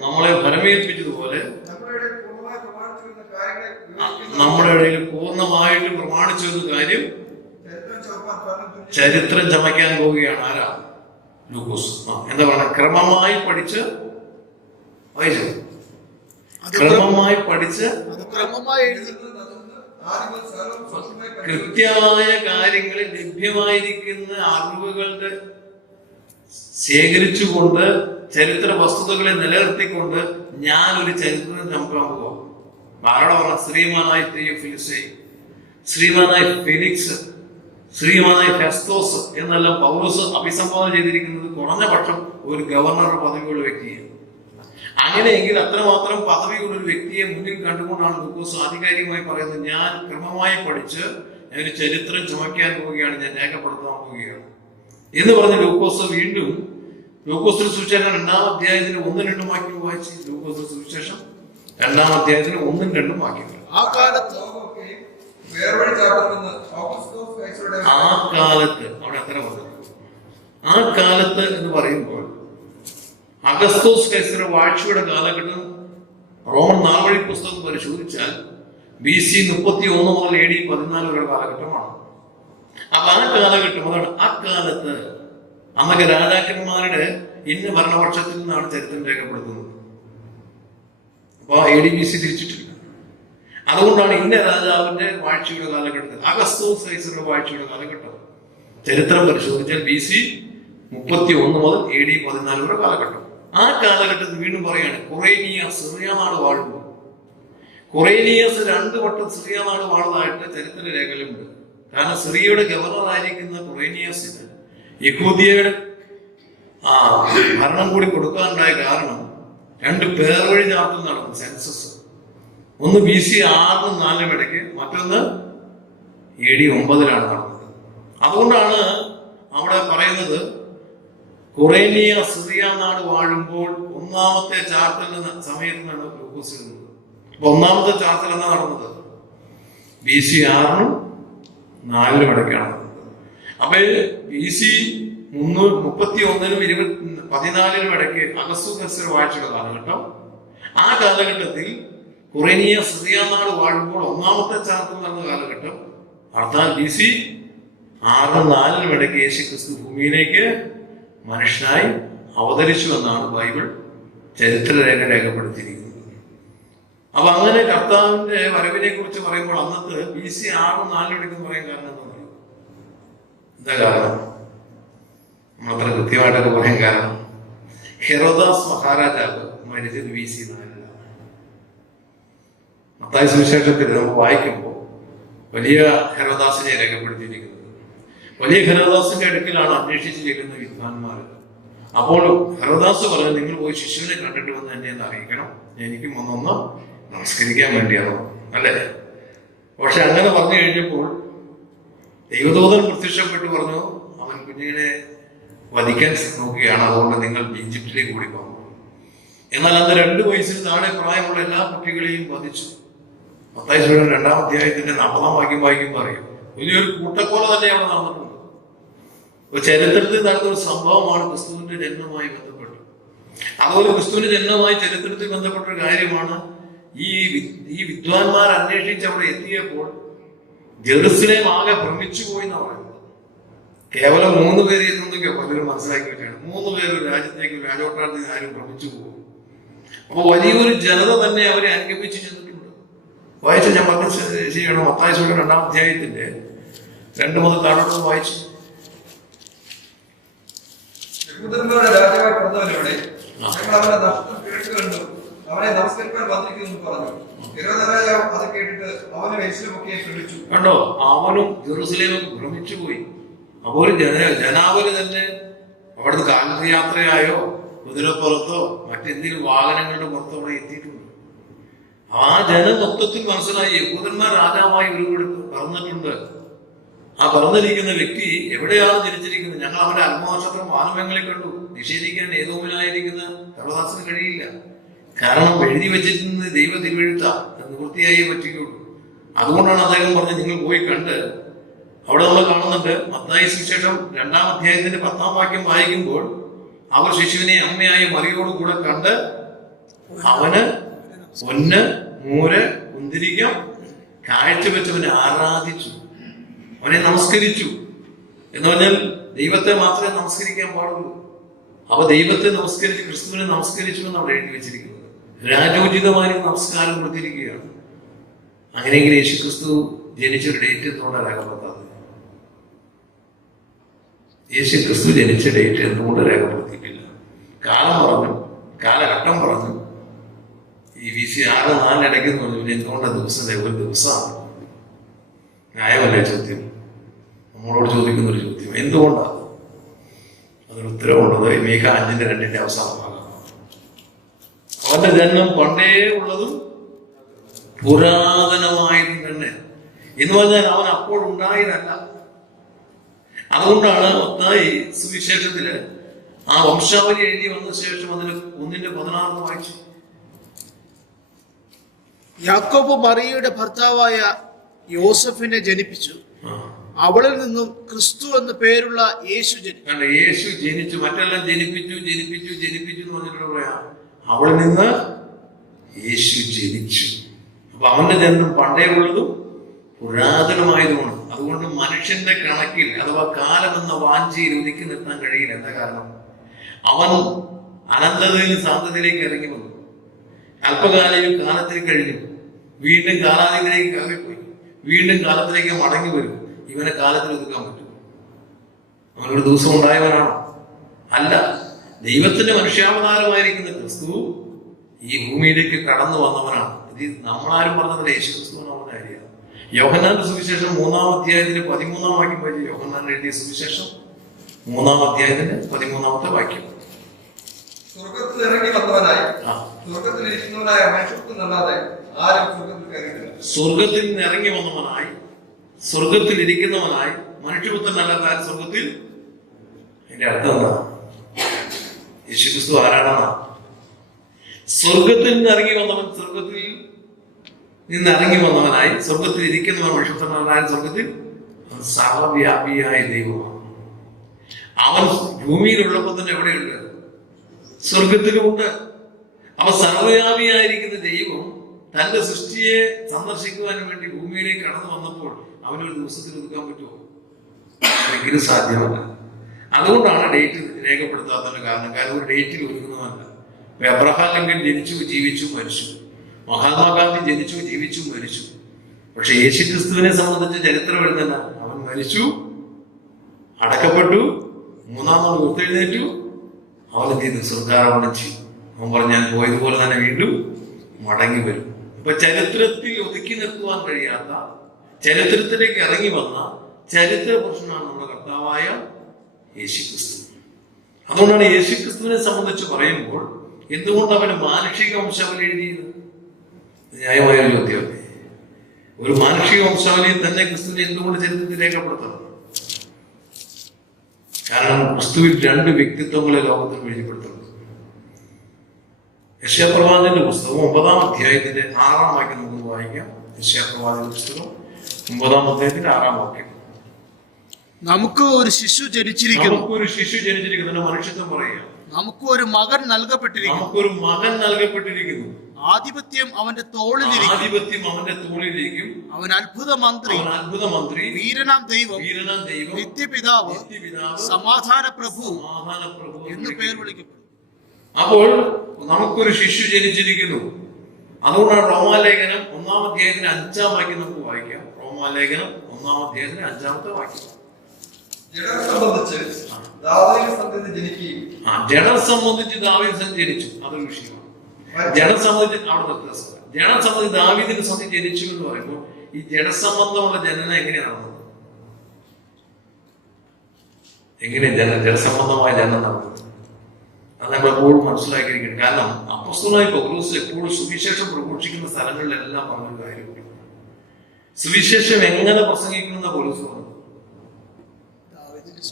നമ്മളെ ഫലമേൽപ്പിച്ചതുപോലെ നമ്മുടെ ഇടയിൽ പൂർണ്ണമായിട്ട് പ്രമാണിച്ചു എന്ന കാര്യം ചരിത്രം ചമയ്ക്കാൻ പോവുകയാണ്. ആരാ? ലൂക്കോസ്. എന്താ പറയുക? ക്രമമായി പഠിച്ച് വായിച്ചു, ക്രമമായി പഠിച്ച് കൃത്യമായ കാര്യങ്ങളിൽ ലഭ്യമായിരിക്കുന്ന അറിവുകളുടെ ശേഖരിച്ചുകൊണ്ട് ചരിത്ര വസ്തുതകളെ നിലനിർത്തിക്കൊണ്ട് ഞാൻ ഒരു ചരിത്രം ചമക്കാൻ പോവാം. ആരോടെ പറഞ്ഞ? ശ്രീമാനായ തെയോഫിലസേ, ശ്രീമാനായ ഫെലിക്സ്, ശ്രീമാനായ ഫെസ്തോസ് എന്നെല്ലാം പൗലോസ് അഭിസംബോധന ചെയ്തിരിക്കുന്നത് കുറഞ്ഞ പക്ഷം ഒരു ഗവർണറുടെ പദവിയുള്ള വ്യക്തിയാണ്. അങ്ങനെയെങ്കിൽ അത്രമാത്രം പദവിയുള്ള ഒരു വ്യക്തിയെ മുന്നിൽ കണ്ടുകൊണ്ടാണ് ലൂക്കോസ് ആധികാരികമായി പറയുന്നത്, ഞാൻ ക്രമമായി പഠിച്ച് ഒരു ചരിത്രം ചുമക്കാൻ പോവുകയാണ്, ഞാൻ രേഖപ്പെടുത്താൻ പോവുകയാണ് എന്ന് പറഞ്ഞ് ലൂക്കോസ് വീണ്ടും ലൂക്കോസിന്റെ സുവിശേഷം 2-ാം അധ്യായത്തിന് 1-2 വാക്യം വായിച്ച്. ലൂക്കോസിന്റെ സുവിശേഷം 2-ാം അധ്യായത്തിന് 1-2 വാക്യങ്ങൾ. ആ കാലത്ത് അവിടെ അത്ര പറഞ്ഞു. ആ കാലത്ത് എന്ന് പറയുമ്പോൾ അഗസ്തോസ് കൈസറുടെ വാഴ്ചയുടെ കാലഘട്ടം റോമൻ നാൾവഴി പുസ്തകം പരിശോധിച്ചാൽ BC 31 മുതൽ AD 14 വരെ കാലഘട്ടമാണ്. അപ്പൊ ആ കാലഘട്ടം, അതാണ് ആ കാലത്ത് അന്നൊക്കെ രാജാക്കന്മാരുടെ ഇന്ന ഭരണപക്ഷത്തിൽ നിന്നാണ് ചരിത്രം രേഖപ്പെടുത്തുന്നത്. അപ്പൊ AD BC തിരിച്ചിട്ടില്ല. അതുകൊണ്ടാണ് ഇന്ന രാജാവിന്റെ വാഴ്ചയുടെ കാലഘട്ടത്തിൽ, അഗസ്തോസ് കൈസറുടെ വാഴ്ചയുടെ കാലഘട്ടം ചരിത്രം പരിശോധിച്ചാൽ BC 31 മുതൽ AD 14 വരെ കാലഘട്ടം. ആ കാലഘട്ടത്തിൽ വീണ്ടും പറയാണ് കൊറേനിയസ് സിറിയ നാട് വാഴുമ്പോൾ, കൊറേനിയസ് 2 വട്ടം സിറിയ നാട് വാഴതായിട്ട് ചരിത്ര രേഖകളുണ്ട്. കാരണം സിറിയയുടെ ഗവർണറായിരിക്കുന്ന കൊറേനിയസിന് യഹൂദിയയുടെ ഭരണം കൂടി കൊടുക്കാനുണ്ടായ കാരണം 2 പേർവഴി ചാർത്തൽ നടന്നു. സെൻസസ് ഒന്ന് BC 6-നും 4-നും ഇടയ്ക്ക്, മറ്റൊന്ന് AD 9-ലാണ് നടന്നത്. അതുകൊണ്ടാണ് അവിടെ പറയുന്നത് കൊറേനിയ സിറിയ നാട് വാഴുമ്പോൾ 1-ാമത്തെ ചാർത്തലിന്റെ സമയത്താണ് ലൂക്കോസ് എഴുതുന്നത്. അപ്പൊ 1-ാമത്തെ ചാർത്തൽ എന്നാ നടന്നത്? BC 6-നും 4-നും ഇടയ്ക്കാണ് നടന്നത്. അപ്പൊ BC 31-നും 14-നും ഇടയ്ക്ക് അഗസ്തോസ് വാഴ്ചയുടെ കാലഘട്ടം. ആ കാലഘട്ടത്തിൽ കൊറേനിയ സിറിയ നാട് വാഴുമ്പോൾ 1-ാമത്തെ ചാർത്തൽ നടന്ന കാലഘട്ടം. അർത്ഥാൽ BC 6-നും 4-നും ഇടയ്ക്ക് യേശുക്രിസ്തു ഭൂമിയിലേക്ക് മനുഷ്യനായി അവതരിച്ചു എന്നാണ് ബൈബിൾ ചരിത്രരേഖ രേഖപ്പെടുത്തിയിരിക്കുന്നത്. അപ്പൊ അങ്ങനെ കർത്താവിന്റെ വരവിനെ കുറിച്ച് പറയുമ്പോൾ അന്നത്തെ BC 6-നും 4-നും ഇടയ്ക്ക് പറയാൻ കാരണം എന്താ കാരണം? നമ്മളത്ര കൃത്യമായിട്ടൊക്കെ പറയാൻ കാരണം ഹെറോദാസ് മഹാരാജാവ് മരിച്ചത് BC 4-ലാണ്. മത്തായി സുവിശേഷത്തിൽ നമുക്ക് വായിക്കുമ്പോൾ വലിയ ഹെറോദാസിനെ രേഖപ്പെടുത്തിയിരിക്കുന്നത്. വലിയ ഹെറോദാസിന്റെ അടുക്കലാണ് അന്വേഷിച്ച് ചെല്ലുന്ന വിദ്വാൻമാർ. അപ്പോൾ ഹെറോദാസ് പറഞ്ഞു, നിങ്ങൾ പോയി ശിശുവിനെ കണ്ടിട്ട് വന്ന് എന്നെ ഒന്ന് അറിയിക്കണം, എനിക്കും ഒന്നൊന്ന് നമസ്കരിക്കാൻ വേണ്ടിയാണോ അല്ലേ? പക്ഷെ അങ്ങനെ പറഞ്ഞു കഴിഞ്ഞപ്പോൾ ദൈവദൂതൻ പ്രത്യക്ഷപ്പെട്ടു പറഞ്ഞു, അവൻ കുഞ്ഞിനെ വധിക്കാൻ നോക്കുകയാണ്, അതുകൊണ്ട് നിങ്ങൾ ഈജിപ്തിലേക്ക് ഓടിപ്പോകും. എന്നാൽ അന്ന് 2 വയസ്സിന് താഴെ പ്രായമുള്ള എല്ലാ കുട്ടികളെയും വധിച്ചു. മത്തായി സുവിശേഷം 2-ാം അധ്യായത്തിന്റെ 40-ാം വാക്യം വായിക്കുമ്പോൾ അറിയാം, വലിയൊരു കൂട്ടക്കൊല തന്നെ അവിടെ നടന്നിട്ടുണ്ട്. അപ്പൊ ചരിത്രത്തിൽ നടന്ന ഒരു സംഭവമാണ് ക്രിസ്തുവിന്റെ ജന്മവുമായി ബന്ധപ്പെട്ട്. അതുപോലെ ക്രിസ്തുവിന്റെ ജന്മവുമായി ചരിത്രത്തിൽ ബന്ധപ്പെട്ട ഒരു കാര്യമാണ് ഈ വിദ്വാൻമാർ അന്വേഷിച്ച് അവിടെ എത്തിയപ്പോൾ ജെറുസലേം ആകെ ഭ്രമിച്ചു പോയി എന്നാണ് പറയുന്നത്. കേവലം 3 പേര് എന്നുണ്ടെങ്കിൽ പലരും മനസ്സിലാക്കി വെച്ചാണ് 3 പേര് രാജ്യത്തേക്ക് രാജകൊട്ടാരത്തിൽ ആരും ഭ്രമിച്ചു പോകും. അപ്പൊ വലിയൊരു ജനത തന്നെ അവരെ അനുഗമിച്ച് ചെന്നിട്ടുണ്ട്. വായിച്ച ഞാൻ പറഞ്ഞ ശരിയാണ്. മത്തായി സുവിശേഷം 2-ാം അധ്യായത്തിന്റെ 2 മുതൽ താഴോട്ട് വായിച്ചു. യഹൂദന്മാരുടെ രാജാവായി പിറന്നവനെവിടെ? ഞങ്ങൾ അവന്റെ നഷ്ടം കേട്ടു കണ്ടു, അവനെ നമസ്കരിക്കാൻ വന്നിരിക്കുന്നു പറഞ്ഞു. ഹെരോദാ രാജാവ് അത് കേട്ടിട്ട് അവനെ യെരൂശലേമൊക്കെ ക്ഷണിച്ചു. കണ്ടോ, അവനും ജെറുസലേമും ഭ്രമിച്ചു പോയി. അപ്പൊ ഒരു ജനാവലി തന്നെ അവിടുന്ന് കാൽനടയാത്രയായോ കുതിരപ്പുറത്തോ മറ്റെന്തെങ്കിലും വാഹനങ്ങളുടെ പുറത്തോ അവിടെ എത്തിയിട്ടുണ്ട്. ആ ജനം മൊത്തത്തിൽ മനസ്സിലായി യഹൂദന്മാർ രാജാവായി ഒരു പറഞ്ഞിട്ടുണ്ട്. ആ പറഞ്ഞിരിക്കുന്ന വ്യക്തി എവിടെയാണ് ജനിച്ചിരിക്കുന്നത്? ഞങ്ങൾ അവന്റെ ആത്മനക്ഷത്രം വാനമേഖലയിൽ കണ്ടു. നിഷേധിക്കാൻ ഏതോമിനായിരിക്കുന്ന കർമ്മദാസന് കഴിയില്ല. കാരണം എഴുതി വെച്ചിരുന്നത് ദൈവ തിരുവെഴുത്ത നിവൃത്തിയായേ പറ്റുകയുള്ളൂ. അതുകൊണ്ടാണ് അദ്ദേഹം പറഞ്ഞത് നിങ്ങൾ പോയി കണ്ട്. അവിടെ നമ്മൾ കാണുന്നുണ്ട് മത്തായി സുവിശേഷം 2-ാം അധ്യായത്തിന്റെ 10-ാം വാക്യം വായിക്കുമ്പോൾ അവർ ശിശുവിനെ അമ്മയായ മറിയോട് കൂടെ കണ്ട് അവന് പൊന്ന്, മൂര്, കുന്തിരിക്കം കാഴ്ചവെച്ചവനെ ആരാധിച്ചു, അവനെ നമസ്കരിച്ചു. എന്ന് പറഞ്ഞാൽ ദൈവത്തെ മാത്രമേ നമസ്കരിക്കാൻ പാടുള്ളൂ. അപ്പൊ ദൈവത്തെ നമസ്കരിച്ച് ക്രിസ്തുവിനെ നമസ്കരിച്ചു എന്ന് അവിടെ എഴുതി വെച്ചിരിക്കുന്നത്. രാജോചിതമായ നമസ്കാരം കൊടുത്തിരിക്കുകയാണ്. അങ്ങനെയെങ്കിൽ യേശു ക്രിസ്തു ജനിച്ചൊരു ഡേറ്റ് എന്തുകൊണ്ട് രേഖപ്പെടുത്താതെ? യേശു ക്രിസ്തു ജനിച്ച ഡേറ്റ് എന്തുകൊണ്ട് രേഖപ്പെടുത്തിയിട്ടില്ല? കാലം പറഞ്ഞു, കാലഘട്ടം പറഞ്ഞു. ഈ BC 6-4 ഇടയ്ക്ക് പറഞ്ഞു. എന്തുകൊണ്ടാ ദിവസം ഒരു ദിവസമാണ്? ന്യായമല്ലേ ചോദ്യം? നമ്മളോട് ചോദിക്കുന്ന ഒരു ചോദ്യം. എന്തുകൊണ്ടാണ്? അതൊരു ഉത്തരവുള്ളത് മീഖ 5:2 അവസാന ഭാഗം. അവന്റെ ജന്മം പണ്ടേ ഉള്ളതും പുരാതനമായതും തന്നെ എന്ന് പറഞ്ഞാൽ അവൻ അപ്പോൾ ഉണ്ടായതല്ല. അതുകൊണ്ടാണ് മത്തായി സുവിശേഷത്തില് ആ വംശാവലി എഴുതി വന്ന ശേഷം അതിന് 1:16 വായിച്ചു. യാക്കോബ് മറിയയുടെ ഭർത്താവായ യോസഫിനെ ജനിപ്പിച്ചു, അവളിൽ നിന്നും ക്രിസ്തു എന്ന പേരുള്ള യേശു ജനിച്ചു. യേശു ജനിച്ചു. മറ്റെല്ലാം ജനിപ്പിച്ചു ജനിപ്പിച്ചു ജനിപ്പിച്ചു എന്ന് പറഞ്ഞിട്ട് പറയാം. അവളിൽ നിന്ന് യേശു ജനിച്ചു. അപ്പൊ അവന്റെ ജന്മം പണ്ടേ ഉള്ളതും പുരാതനമായതുമാണ്. അതുകൊണ്ട് മനുഷ്യന്റെ കണക്കിൽ അഥവാ കാലം എന്ന വാഞ്ചയിൽ ഒതുക്കി നിർത്താൻ കഴിയില്ല. എന്താ കാരണം? അവൻ അനന്തതയിൽ സാന്തതയിലേക്ക് ഇറങ്ങി വന്നു. അല്പകാലയും കാലത്തിൽ കഴിഞ്ഞു, വീണ്ടും കാലാതിലേക്ക് കയറിപ്പോയി, വീണ്ടും കാലത്തിലേക്ക് മടങ്ങി വരും. ഇവനെ കാലത്തിൽ ഒതുക്കാൻ പറ്റും? അവനൊരു ദിവസം ഉണ്ടായവനാണോ? അല്ല. ദൈവത്തിന്റെ മനുഷ്യാവതാരമായിരിക്കുന്ന ക്രിസ്തു ഈ ഭൂമിയിലേക്ക് കടന്നു വന്നവനാണ്. ഇത് നമ്മളാരും പറഞ്ഞതില്ല, യേശു ക്രിസ്തു നമ്മുടെ കാര്യമാണ്. യോഹന്നാന്റെ സുവിശേഷം 3-ാം അധ്യായത്തിന്റെ 13-ാം വാക്യം വായിച്ചു. യോഹന്നാൻ എഴുതിയ സുവിശേഷം 3-ാം അധ്യായത്തിന്റെ 13-ാമത്തെ വാക്യം. സ്വർഗത്തിൽ ഇറങ്ങി വന്നവനായി സ്വർഗത്തിൽ ഇരിക്കുന്നവനായ മനുഷ്യർക്കെന്നല്ലാതെ ആരും സ്വർഗത്തിൽ കയറിയിട്ടില്ല. സ്വർഗത്തിൽ നിന്ന് ഇറങ്ങി വന്നവനായി സ്വർഗത്തിൽ ഇരിക്കുന്നവനായി മനുഷ്യപുത്രനല്ലാതെ ആരും സ്വർഗത്തിൽ. അതിന്റെ അർത്ഥം എന്താ? യേശുക്രിസ്തു ആരാണെന്നാ? സ്വർഗത്തിൽ നിന്ന് ഇറങ്ങി വന്നവൻ, സ്വർഗത്തിൽ നിന്ന് ഇറങ്ങി വന്നവനായി സ്വർഗത്തിൽ ഇരിക്കുന്നവൻ മനുഷ്യപുത്രനല്ലാതെ സ്വർഗത്തിൽ. സർവവ്യാപിയായ ദൈവമാണ്. അവൻ ഭൂമിയിലുള്ളപ്പോൾ തന്നെ എവിടെയുണ്ട്? സ്വർഗത്തിലുമുണ്ട്. അപ്പൊ സർവ്വവ്യാപിയായിരിക്കുന്ന ദൈവം തന്റെ സൃഷ്ടിയെ സന്ദർശിക്കുവാനും വേണ്ടി ഭൂമിയിലേക്ക് കടന്നു വന്നപ്പോൾ അവനൊരു ദിവസത്തിൽ ഒതുക്കാൻ പറ്റുമോ? ഒരിക്കലും സാധ്യമല്ല. അതുകൊണ്ടാണ് ഡേറ്റ് രേഖപ്പെടുത്താത്തതിന്റെ കാരണം. കാരണം ഒരു ഡേറ്റിൽ ഒതുങ്ങുന്നതല്ല. അബ്രഹാം ലിങ്കൻ ജനിച്ചു, ജീവിച്ചു, മരിച്ചു. മഹാത്മാഗാന്ധി ജനിച്ചു, ജീവിച്ചു, മരിച്ചു. പക്ഷെ യേശുക്രിസ്തുവിനെ സംബന്ധിച്ച് ചരിത്രം എഴുതുന്ന അവൻ മരിച്ചു, അടക്കപ്പെട്ടു, 3-ാം നാൾ ഉയർത്തെഴുന്നേറ്റു. അവൻ എന്ത് ചെയ്തു? സ്വർഗ്ഗാരോഹണം ചെയ്തു. അവൻ പറഞ്ഞു ഞാൻ പോയതുപോലെ തന്നെ വീണ്ടും മടങ്ങി വരും. അപ്പൊ ചരിത്രത്തിൽ ഒതുക്കി നിർത്തുവാൻ കഴിയാത്ത, ചരിത്രത്തിലേക്ക് ഇറങ്ങി വന്ന ചരിത്ര പുരുഷനാണ് നമ്മുടെ കർത്താവായ യേശുക്രിസ്തു. അതുകൊണ്ടാണ് യേശുക്രിസ്തുവിനെ സംബന്ധിച്ച് പറയുമ്പോൾ എന്തുകൊണ്ട് അവന് മാനുഷിക വംശാവലി എഴുതിയത്? ന്യായമായ ഒരു ചോദ്യമല്ലേ? ഒരു മാനുഷിക വംശാവലിയിൽ തന്നെ ക്രിസ്തുവിനെ എന്തുകൊണ്ട് ചരിത്രത്തിൽ രേഖപ്പെടുത്തണം? കാരണം ക്രിസ്തുവിൽ രണ്ട് വ്യക്തിത്വങ്ങളെ ലോകത്തിൽ വെളിപ്പെടുത്തുന്നത്. യെശയ്യാപ്രവാചകന്റെ പുസ്തകം 9-ാം അധ്യായത്തിന്റെ 6-ാം വാക്യം നമുക്ക് വായിക്കാം. യെശയ്യാപ്രവാചകന്റെ പുസ്തകം 9-ാം അധ്യായത്തിന്റെ 6-ാം വാക്യം. നമുക്ക് ഒരു ശിശു ജനിച്ചിരിക്കുന്നു, നമുക്കൊരു ശിശു ജനിച്ചിരിക്കുന്നു. മനുഷ്യത്വം പറയുക. നമുക്ക് ഒരു മകൻ നൽകപ്പെട്ടിരിക്കുന്നു, നമുക്കൊരു മകൻ നൽകപ്പെട്ടിരിക്കുന്നു. ആധിപത്യം അവന്റെ തോളിലിരിക്കും, ആധിപത്യം അവന്റെ തോളിലിരിക്കും. അവൻ അത്ഭുത മന്ത്രി, അവൻ അത്ഭുത മന്ത്രി, വീരനാം ദൈവം, ദൈവം, നിത്യപിതാവ്, സമാധാന പ്രഭു എന്ന് പേർ വിളിക്കപ്പെടും. അപ്പോൾ നമുക്കൊരു ശിശു ജനിച്ചിരിക്കുന്നു. അതുകൊണ്ടാണ് റോമാലേഖനം 1-ാം അധ്യായത്തിന് 5-ാം വാക്യം നമുക്ക് വായിക്കാം. റോമാലേഖനം 1-ാം അധ്യായത്തിന് 5-ാമത്തെ വാക്യം. ജഡം സംബന്ധിച്ച് ദാവീദിന്റെ സന്തതി ജനിക്കുകയും, ജഡം സംബന്ധിച്ച് ദാവീദ് ജനിച്ചു. അതൊരു വിഷയമാണ്. ജഡം സംബന്ധിച്ച് അവിടെ ജഡം സംബന്ധിച്ച് ദാവീദിന്റെ സന്ധി ജനിച്ചു എന്ന് പറയുമ്പോൾ ഈ ജഡസംബന്ധമുള്ള ജനനം എങ്ങനെയാണ് നടന്നത്? എങ്ങനെ ജഡസംബന്ധമായ ജനനം നടന്നത്? അത് നമ്മൾ എപ്പോഴും മനസ്സിലാക്കിയിരിക്കണം. കാരണം അപ്പോസ്തലനായ പൗലോസ് എപ്പോഴും സുവിശേഷം പ്രഘോഷിക്കുന്ന സ്ഥലങ്ങളിലെല്ലാം പറഞ്ഞൊരു കാര്യമുണ്ട്. സുവിശേഷം എങ്ങനെ പ്രസംഗിക്കുന്ന പൗലോസ് പറഞ്ഞു.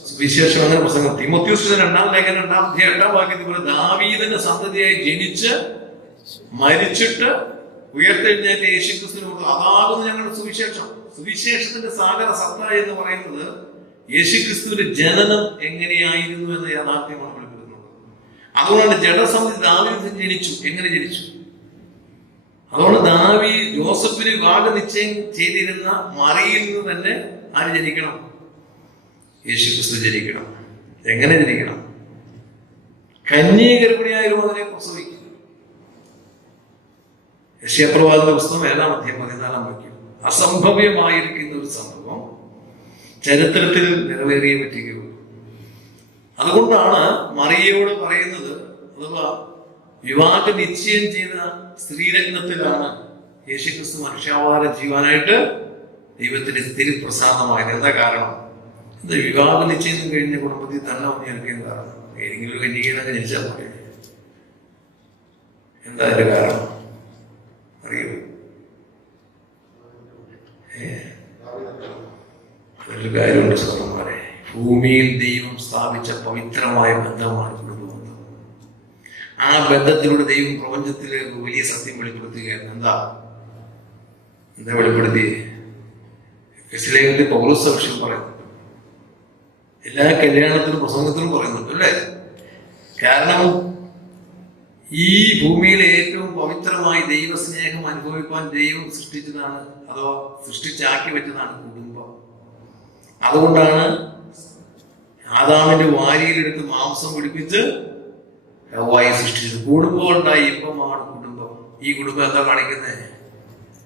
സുവിശേഷം എങ്ങനെ പ്രസംഗം? തീമോഥെയോസിന്റെ 2-ാം ലേഖനം 2-ാം അധ്യായം 8-ാം വാക്യത്തിൽ പോലെ ദാവീദിന്റെ സന്തതിയായി ജനിച്ച് മരിച്ചിട്ട് ഉയർത്തെഴുന്നേറ്റ യേശുക്രിസ്തുവിനെ കൊടുത്തു. അതാകുന്നു ഞങ്ങളുടെ സുവിശേഷം. സുവിശേഷത്തിന്റെ സാഗര സത്ത എന്ന് പറയുന്നത് യേശുക്രിസ്തുവിന്റെ ജനനം എങ്ങനെയായിരുന്നു എന്ന യാഥാർത്ഥ്യമാണ് വെളിപ്പെടുത്തുന്നത്. അതുകൊണ്ടാണ് ജഡസന്ധി ദാവീദ് ജനിച്ചു. എങ്ങനെ ജനിച്ചു? അതുകൊണ്ട് ജോസഫിന് വിവാഹ നിശ്ചയം ചെയ്തിരുന്ന മറിയിൽ നിന്ന് തന്നെ ആര് ജനിക്കണം? യേശുക്രിസ്തു ജനിക്കണം. എങ്ങനെ ജനിക്കണം? കന്യക ഗർഭിണിയായാലും അതിനെ പ്രസവിക്കും. യെശയ്യാപ്രവാചകന്റെ പുസ്തകം 7-ാം അധ്യായം 14-ാം വാക്യം. അസംഭവ്യമായിരിക്കുന്ന ഒരു സംഭവം ചരിത്രത്തിൽ നിറവേറിയേ പറ്റുകയുള്ളൂ. അതുകൊണ്ടാണ് മറിയയോട് പറയുന്നത്, അഥവാ വിവാഹ നിശ്ചയം ചെയ്ത സ്ത്രീരത്നത്തിലാണ് യേശുക്രിസ്തു മനുഷ്യാവതാരം ചെയ്യുവാനായിട്ട് ദൈവത്തിന്റെ സ്ഥിതി പ്രസാദമായത്. എന്താ കാരണം? ഇത് വിവാഹ നിശ്ചയം കഴിഞ്ഞ കുടുംബത്തിൽ തന്നെ എനിക്ക് കാരണം ഏതെങ്കിലും ഒരു കന്യകയിലൊക്കെ ജനിച്ചാൽ പോലെ. എന്താ അതിന്റെ കാരണം അറിയൂ? ഒരു കാര്യമുണ്ട് സഹോദരന്മാരെ, ഭൂമിയിൽ ദൈവം സ്ഥാപിച്ച പവിത്രമായ ബന്ധമാണ് കുടുംബബന്ധം. ആ ബന്ധത്തിലൂടെ ദൈവം പ്രപഞ്ചത്തിലെ വലിയ സത്യം വെളിപ്പെടുത്തുകയായിരുന്നു. എന്താ വെളിപ്പെടുത്തി? എഫെസ്യർ പൗലോസ് സാക്ഷ്യം പറയുന്നു. എല്ലാ കല്യാണത്തിനും പ്രസംഗത്തിനും പറയുന്നുണ്ട് അല്ലേ? കാരണം ഈ ഭൂമിയിലെ ഏറ്റവും പവിത്രമായി ദൈവസ്നേഹം അനുഭവിക്കാൻ ദൈവം സൃഷ്ടിച്ചതാണ്, അഥവാ സൃഷ്ടിച്ചാക്കി വെച്ചതാണ് കുടുംബം. അതുകൊണ്ടാണ് ആദാമിന്റെ വാരിയിലെടുത്ത് മാംസം പിടിപ്പിച്ച് ഹവ്വായെ സൃഷ്ടിച്ചത്. കുടുംബം ഉണ്ടായി ഇമ്പമാണ് കുടുംബം. ഈ കുടുംബം എന്താ കാണിക്കുന്നത്?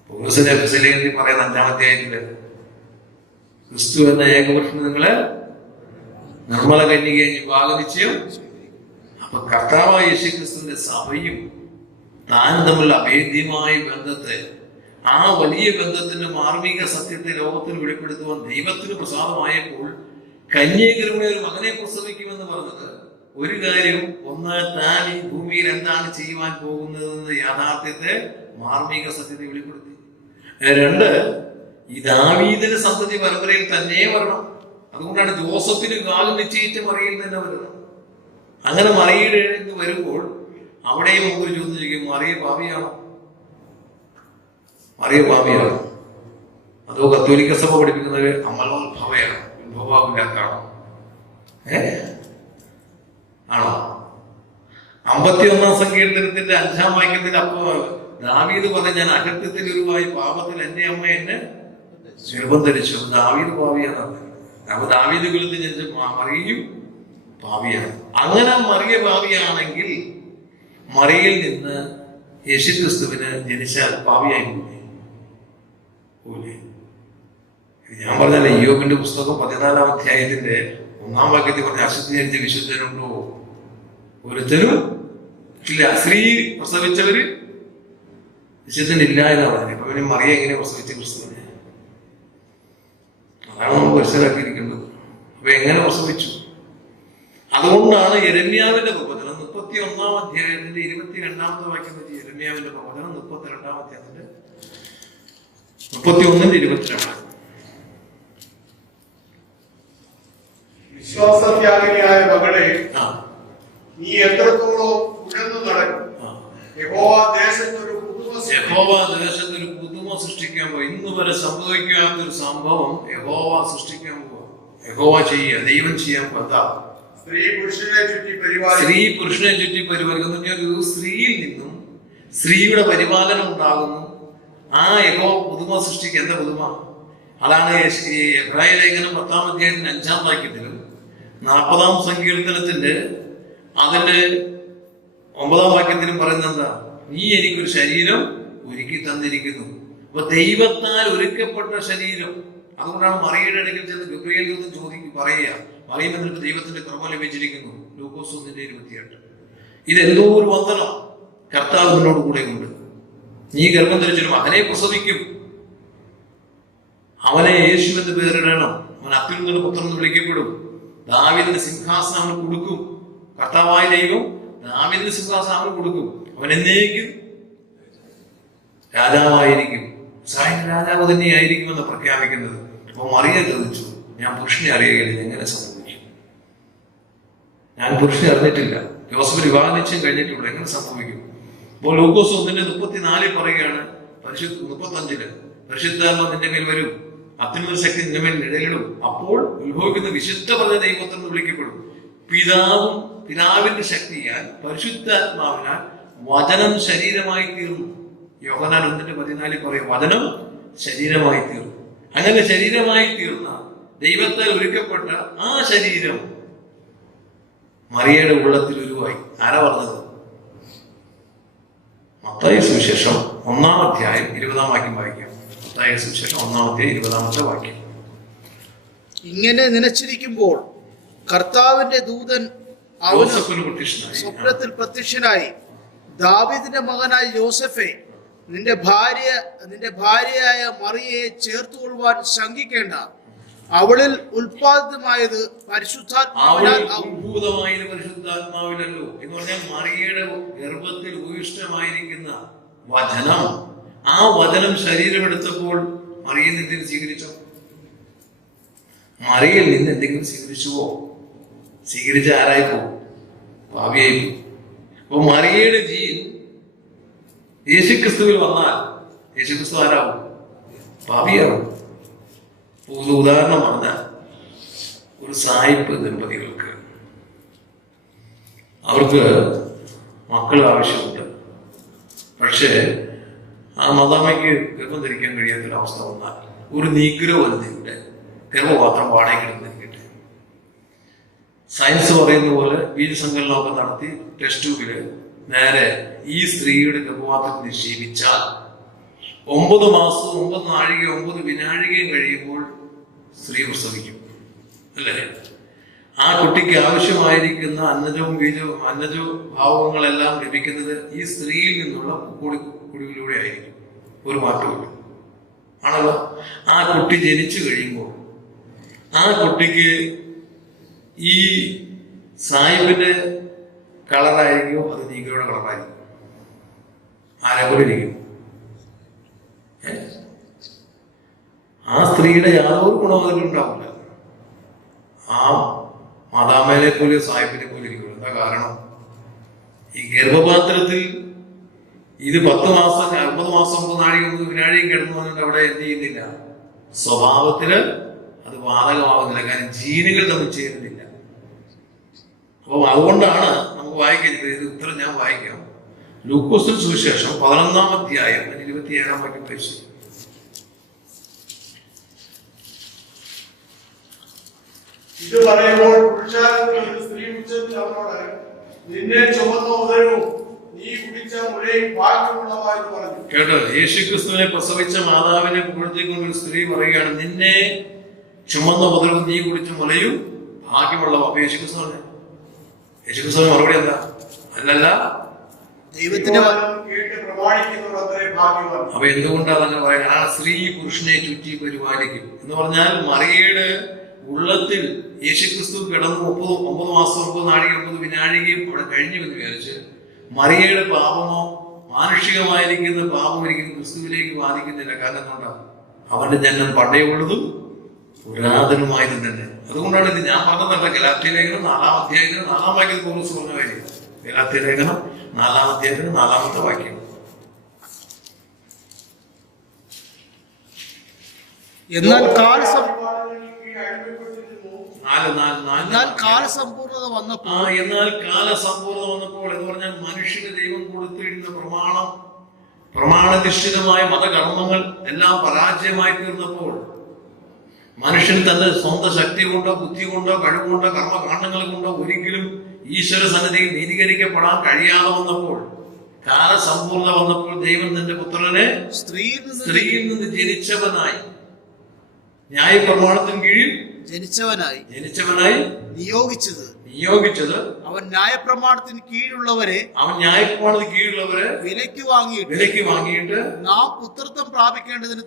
പൗലോസിന്റെ എഫെസ്യരിൽ പറയുന്ന 5-ാം അധ്യായത്തില് ക്രിസ്തു എന്ന ഏകപുരുഷന് നിങ്ങളെ നിർമ്മല കന്യകയെ വിവാഹം നിശ്ചയം. അപ്പൊ കർത്താവായ യേശുക്രിസ്തുവിന്റെ സഭയും താനും തമ്മിലുള്ള അഭേദ്യമായ ബന്ധത്തെ, ആ വലിയ ബന്ധത്തിന്റെ മാർമിക സത്യത്തെ ലോകത്തിന് വെളിപ്പെടുത്തുവാൻ ദൈവത്തിന് പ്രസാദമായപ്പോൾ കന്യകരുടെ ഒരു മകനെ പ്രസവിക്കുമെന്ന് പറഞ്ഞത് ഒരു കാര്യം, ഒന്ന് താൻ ഈ ഭൂമിയിൽ എന്താണ് ചെയ്യുവാൻ പോകുന്നതെന്ന് യാഥാർത്ഥ്യത്തെ മാർമിക സത്യത്തെ വെളിപ്പെടുത്തി. 2, ഈ ദാവീദിന്റെ സന്തതി പരമ്പരയിൽ തന്നെ വരണം. അതുകൊണ്ടാണ് ജോസഫിന് വിവാഹം നിശ്ചയിച്ച മറിയിൽ തന്നെ വരുന്നത്. അങ്ങനെ മറിയുടെ എഴുന്ന് വരുമ്പോൾ അവിടെയും നമുക്കൊരു ചോദ്യം ചോദിക്കും, മറിയ പാപിയാണോ? മറിയ പാപിയാണോ? അതോ കത്തോലിക്ക സഭ പഠിപ്പിക്കുന്നത് അമലോത്ഭവയാണ്, ഉത്ഭവമില്ലാത്താണോ? ആണോ? 51-ാം സങ്കീർത്തനത്തിന്റെ 5-ാം വാക്യത്തിൽ അപ്പോ ദാവീദ് പറഞ്ഞ, ഞാൻ അകൃത്യത്തിൽ ഒരുവായി പാപത്തിൽ എന്റെ അമ്മ എന്നെ ഗർഭം ധരിച്ചു. ദാവീദ് പാപിയാണ്. അപ്പൊ ദാവീദ് കുലത്തിൽ ജനിച്ച മറിയയും പാപിയാണ്. അങ്ങനെ മറിയ പാപിയാണെങ്കിൽ മറിയയിൽ നിന്ന് യേശുക്രിസ്തുവിന് ജനിച്ചാൽ പാപിയായി പോലെ. ഞാൻ പറഞ്ഞല്ലേ, യോബിന്റെ പുസ്തകം 14-ാം അധ്യായത്തിന്റെ 1-ാം വാക്യത്തിൽ പറഞ്ഞ അശുദ്ധി ജനിച്ച വിശുദ്ധനുണ്ടോ? ഒരുത്തരും ഇല്ല. സ്ത്രീ പ്രസവിച്ചവര് വിശുദ്ധനില്ല എന്ന് പറഞ്ഞു. അപ്പൊ പിന്നെ മറിയ എങ്ങനെ പ്രസവിച്ച ക്രിസ്തുവിനെ? അതാണ് നമുക്ക് മനസ്സിലാക്കിയിരിക്കുന്നത്. അപ്പൊ എങ്ങനെ പ്രസവിച്ചു? അതുകൊണ്ടാണ് യെരമ്യാവിന്റെ പ്രവചനം 31-ാം അധ്യായത്തിന്റെ 22-ാമത്തെ വാക്യം. യെരമ്യാവിന്റെ പ്രവചനം 32-ാം അധ്യായത്തിന്റെ 31-ന്റെ 22. വിശ്വാസത്യാഗിനിയായ മകളെ, ആ, നീ എത്രത്തോളം ഉഴന്നു നടക്കും. ആ. യഹോവ ദേശത്തൊരു പുതുമ സൃഷ്ടിക്കും. യഹോവ ദേശത്തൊരു പുതുമ സൃഷ്ടിക്കാൻ പോയി. ഇന്ന് വരെ സംഭവിക്കാത്തൊരു സംഭവം യഹോവ സൃഷ്ടിക്കാൻ പോവാ. യഹോവ ചെയ്യുക, ദൈവം ചെയ്യാൻ എന്താ? സ്ത്രീ പുരുഷനെ ചുറ്റി പരിപാലിക്കും. സ്ത്രീ പുരുഷനെ ചുറ്റി പരിപാലിക്കുന്നു. ഒരു സ്ത്രീയിൽ നിന്നും സ്ത്രീയുടെ പരിപാലനം ഉണ്ടാകുന്നു. ആ യഹോവ പുതുമ സൃഷ്ടിക്കുക. എന്താ പുതുമ? അതാണ് ഈ എബ്രായ ലേഖനം 10-ാം അധ്യായത്തിന്റെ 5-ാം വാക്യത്തിലും 40-ാം സങ്കീർത്തനത്തിന്റെ അതിന്റെ 9-ാം വാക്യത്തിലും പറയുന്നത് എന്താ? നീ എനിക്കൊരു ശരീരം ഒരുക്കി തന്നിരിക്കുന്നു. അപ്പൊ ദൈവത്താൽ ഒരുക്കപ്പെട്ട ശരീരം. അതുകൊണ്ടാണ് മറിയയുടെ അടുക്കൽ ചെന്ന് ഗബ്രിയേൽ ദൂതൻ പറയുക, മറിയം എന്നിട്ട് ദൈവത്തിന്റെ കൃപ ലഭിച്ചിരിക്കുന്നു. ലൂക്കോസ് 1:28. ഇതെന്തോ ഒരു വന്ദനം. കർത്താവ് നിന്നോട് കൂടെ ഉണ്ട്. നീ ഗർഭം ധരിച്ചൊരു മകനെ പ്രസവിക്കും. അവനെ യേശു എന്ന് പേരിടണം. അവൻ അത്യുന്നത പുത്രൻ എന്ന് വിളിക്കപ്പെടും. ദാവീദിന്റെ സിംഹാസനം അവന് കൊടുക്കും. കർത്താവായ ദൈവം ദാവീദിന്റെ സിംഹാസനം അവന് കൊടുക്കും. അവൻ എന്നേക്കും രാജാവായിരിക്കും. ഇസ്രായേലിന്റെ രാജാവ് തന്നെയായിരിക്കുമെന്ന് പ്രഖ്യാപിക്കുന്നത്. അപ്പൊ മറിയ ചോദിച്ചു, ഞാൻ പുരുഷനെ അറിയുകയില്ല, എങ്ങനെ സംഭവിക്കും? ഞാൻ പുരുഷനെ അറിഞ്ഞിട്ടില്ല. ജോസഫ് വിവാഹ നിശ്ചയം കഴിഞ്ഞിട്ടുള്ളൂ, എങ്ങനെ സംഭവിക്കും? അപ്പോൾ ലൂക്കോസ് 1:34 പറയുകയാണ്, 35 പരിശുദ്ധാത്മ നിന്റെ മേൽ വരും, അത്യുന്നത ശക്തി നിന്റെ മേൽ നിഴലിടും. അപ്പോൾ ഉത്ഭവിക്കുന്ന വിശുദ്ധ പറഞ്ഞ ദൈവത്തിൽ നിന്ന് വിളിക്കപ്പെടും. പിതാവിന്റെ ശക്തിയാൽ പരിശുദ്ധാത്മാവിനാൽ വചനം ശരീരമായി തീർന്നു. യോഹന്നാൻ 1:14 പറയും, വചനം ശരീരമായി തീർന്നു. അങ്ങനെ ശരീരമായി തീർന്ന ദൈവത്താൽ ഒരുക്കപ്പെട്ട ആ ശരീരം മറിയയുടെ ഉള്ളത്തിൽ ഉരുവായി. ആരാ പറഞ്ഞത്? മത്തായി സുവിശേഷം 1-ാം അധ്യായം 20-ാം വാക്യം വായിക്കാം. മത്തായി സുവിശേഷം 1-ാം അധ്യായം 20-ാമത്തെ വാക്യം. ഇങ്ങനെ നനച്ചിരിക്കുമ്പോൾ കർത്താവിന്റെ ദൂതൻ അവന് സ്വപ്നത്തിൽ പ്രത്യക്ഷനായി, ദാവീദിന്റെ മകനായ യോസഫേ, നിന്റെ ഭാര്യയായ മറിയയെ ചേർത്തുകൊള്ളുവാൻ ശങ്കിക്കേണ്ട. അവളിൽ ഉൽപാദിതമായത് പരിശുദ്ധാത്മാവിലല്ലോ എന്ന് പറഞ്ഞാൽ മറിയയുടെ ഗർഭത്തിൽ ഉപവിഷ്ടമായിരിക്കുന്ന വചനം, ആ വചനം ശരീരമെടുത്തപ്പോൾ മറിയയിൽ നിന്ന് എന്തെങ്കിലും സ്വീകരിച്ചോ? മറിയയിൽ നിന്ന് എന്തെങ്കിലും സ്വീകരിച്ചുവോ? സ്വീകരിച്ച ആരായിപ്പോ? ഭാവിയായി. അപ്പൊ മറിയയുടെ ജീൻ യേശുക്രിസ്തുവിൽ വന്നാൽ യേശുക്രിസ്തു ആരാവും? ഭാവിയാവും. ഒരു ഉദാഹരണം പറഞ്ഞാൽ, ഒരു സായിപ്പ് ദമ്പതികൾക്ക് അവർക്ക് മക്കൾ ആവശ്യമുണ്ട്. പക്ഷേ ആ മദാമയ്ക്ക് ഗർഭം ധരിക്കാൻ കഴിയാത്തൊരവസ്ഥ വന്നാൽ ഒരു നീഗ്രോ വനിതയുടെ ഗർഭപാത്രം വാടകയ്ക്ക് എടുത്തിരിക്കട്ടെ. സയൻസ് പറയുന്ന പോലെ ബീജസങ്കലനമൊക്കെ നടത്തി ടെസ്റ്റ് ട്യൂബില് നേരെ ഈ സ്ത്രീയുടെ ഗർഭപാത്രത്തിൽ നിക്ഷേപിച്ചാൽ 9 മാസം 9 നാഴിക 9 വിനാഴികയും കഴിയുമ്പോൾ സ്ത്രീ പ്രസവിക്കും, അല്ലേ? ആ കുട്ടിക്ക് ആവശ്യമായിരിക്കുന്ന അന്നജ ഭാവങ്ങളെല്ലാം ലഭിക്കുന്നത് ഈ സ്ത്രീയിൽ നിന്നുള്ള കുടിയിലൂടെ ആയിരിക്കും. ഒരു മാറ്റമില്ല, ആണല്ലോ. ആ കുട്ടി ജനിച്ചു കഴിയുമ്പോൾ ആ കുട്ടിക്ക് ഈ സായിപ്പിന്റെ കളറായിരിക്കും, അത് നീഗ്രയുടെ കളറായിരിക്കും. ആരെപ്പോലെ ഇരിക്കും? ആ സ്ത്രീയുടെ യാതൊരു ഗുണവും അതിലുണ്ടാവില്ല. ആ മാതാമേനെ പോലെ സാഹിബിനെ പോലെ ഇരിക്കും. എന്താ കാരണം? ഈ ഗർഭപാത്രത്തിൽ ഇത് 10 മാസം 9 മാസം 9 നാഴിക 9 വിനാഴികയും കിടന്നു വന്നിട്ട് അവിടെ എന്ത് ചെയ്യുന്നില്ല? സ്വഭാവത്തില് അത് ബാധകമാകുന്നില്ല. കാരണം ജീനുകൾ തമ്മിൽ ചേരുന്നില്ല. അപ്പൊ അതുകൊണ്ടാണ് നമുക്ക് വായിക്കുന്നത്. ഇത് ഉത്തരം ഞാൻ വായിക്കാം. ലൂക്കോസിന്റെ സുവിശേഷം 11-ാം അധ്യായം 27-ാം വാക്യം പഠിച്ചു. ഇത് പറയുമ്പോൾ പുരുഷാരത്തിൽ ഒരു സ്ത്രീ ഉച്ചത്തിൽ അവനോട്, നിന്നെ ചുമന്ന ഉദരവും നീ കുടിച്ച മുലയും ഭാഗ്യമുള്ളതായെന്ന് പറഞ്ഞു. കേട്ടോ, യേശുക്രിസ്തുവിനെ പ്രസവിച്ച മാതാവിനെ പുകഴ്ത്തിക്കൊണ്ട് ഒരു സ്ത്രീ പറയുകയാണ്, നിന്നെ ചുമന്ന ഉദരവും നീ കുടിച്ച മുലയും ഭാഗ്യമുള്ളവ. അപ്പൊ യേശുക്രിസ്തുവിന് മറുപടി എന്താ? അല്ലല്ല, ദൈവത്തിന്റെ കേട്ട് പ്രമാണിക്കുന്നവർ അത്രേ ഭാഗ്യവാൻ. അപ്പൊ എന്തുകൊണ്ടാണ് അങ്ങനെ പറയുന്നത്? ആ സ്ത്രീ പുരുഷനെ ചുറ്റി പരിപാലിക്കും എന്ന് പറഞ്ഞാൽ മറിയയുടെ ഉള്ളത്തിൽ യേശുക്രിസ്തു കിടന്ന് 9 മാസം 9 നാഴിക 9 വിനാഴികയും അവിടെ കഴിഞ്ഞുവെന്ന് വിചാരിച്ച് മറിയയുടെ പാപമോ മാനുഷികമായിരിക്കുന്ന പാപം ഒരിക്കലും ക്രിസ്തുവിലേക്ക് ബാധിക്കുന്നില്ല. കാരണം എന്തുകൊണ്ടാണ്? അവന്റെ ജന്മം പണ്ടേ ഉള്ളതും പുരാതനമായത് തന്നെ. അതുകൊണ്ടാണ് ഇത് ഞാൻ പറഞ്ഞതല്ല. ഗലാത്യ ലേഖനം 4-ാം അധ്യായത്തിന് 4-ാം വാക്യത്തിൽ പൗലോസ് പറഞ്ഞ കാര്യം. ഗലാത്യ ലേഖനം 4-ാം അധ്യായത്തിന് 4-ാമത്തെ വാക്യം. എന്നാൽ കാലസമ്പൂർണത വന്നപ്പോൾ എന്നാൽ കാലസമ്പൂർണത വന്നപ്പോൾ എന്ന് പറഞ്ഞാൽ മനുഷ്യന് ദൈവം കൊടുത്തിരുന്ന പ്രമാണധിഷ്ഠിതമായ മതകർമ്മങ്ങൾ എല്ലാം പരാജയമായി തീർന്നപ്പോൾ, മനുഷ്യൻ തന്റെ സ്വന്തം ശക്തി കൊണ്ടോ ബുദ്ധി കൊണ്ടോ കഴിവുകൊണ്ടോ കർമ്മകാണ്ഡങ്ങൾ കൊണ്ടോ ഒരിക്കലും ഈശ്വര സന്നിധിയിൽ നീതീകരിക്കപ്പെടാൻ കഴിയാതെ വന്നപ്പോൾ, കാലസമ്പൂർണത വന്നപ്പോൾ ദൈവം തന്റെ പുത്രനെ സ്ത്രീയിൽ നിന്ന് ജനിച്ചവനായി, ന്യായപ്രമാണത്തിന് കീഴിൽ ജനിച്ചവനായി നിയോഗിച്ചത് അവൻ ന്യായപ്രമാണത്തിന് കീഴിലുള്ളവരെ വിലയ്ക്ക് വാങ്ങിയിട്ട് നാം പുത്രത്വം പ്രാപിക്കേണ്ടതിന്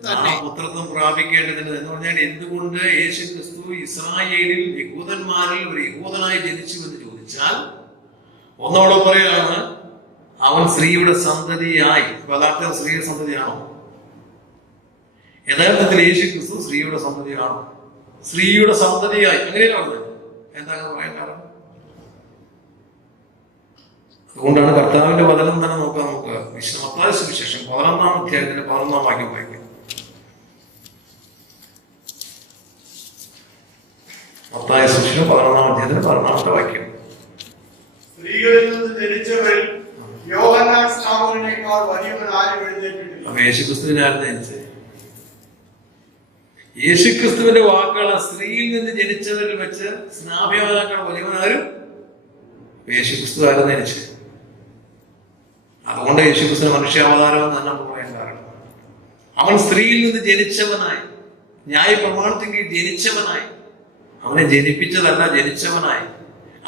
എന്ന് പറഞ്ഞാൽ, എന്തുകൊണ്ട് യേശു ക്രിസ്തു ഇസ്രായേലിൽ യഹൂദന്മാരിൽ ഒരു യഹൂദനായി ജനിച്ചു എന്ന് ചോദിച്ചാൽ, ഒന്നോടെ പറയാണ് അവൻ സ്ത്രീയുടെ സന്തതിയായി. യഥാർത്ഥ സ്ത്രീയുടെ സന്തതിയാണോ? യഥാർത്ഥത്തിൽ യേശു ക്രിസ്തു സ്ത്രീയുടെ സന്തതിയാണോ? സ്ത്രീയുടെ സന്തതിയായി. അങ്ങനെയാണ്. എന്താണ് പറയാൻ കാരണം? അതുകൊണ്ടാണ് കർത്താവിന്റെ വചനം തന്നെ നോക്കാം. നമുക്ക് മത്തായി സുവിശേഷം 11-ാം അധ്യായത്തിന്റെ 11-ാം വാക്യം വായിക്കാം. മത്തായി സുവിശേഷം 11-ാം അധ്യായത്തിന്റെ 11-ാമത്തെ വാക്യം. സ്ത്രീകളിൽ നിന്ന് ജനിച്ചവരിൽ യോഹന്നാൻ സ്നാപകനേക്കാൾ വലിയവൻ ആരും എഴുന്നേറ്റിട്ടില്ല. അപ്പൊ യേശുക്രിസ്തുവിനായിരുന്നു ജനിച്ചത്. യേശുക്രിസ്തുവിന്റെ വാക്കുകൾ, സ്ത്രീയിൽ നിന്ന് ജനിച്ചവരിൽ വെച്ച് സ്നാപകനേക്കാൾ വലിയവനാരും യേശുക്രിസ്തു ആയിരുന്നു ജനിച്ചത്. അതുകൊണ്ട് യേശുക്രിസ്തു മനുഷ്യാവതാരം എന്ന് തന്നെ പറയാൻ കാരണം, അവൻ സ്ത്രീയിൽ നിന്ന് ജനിച്ചവനായി, ന്യായപ്രമാണത്തിന് കീഴിൽ ജനിച്ചവനായി. അവനെ ജനിപ്പിച്ചതല്ല, ജനിച്ചവനായി.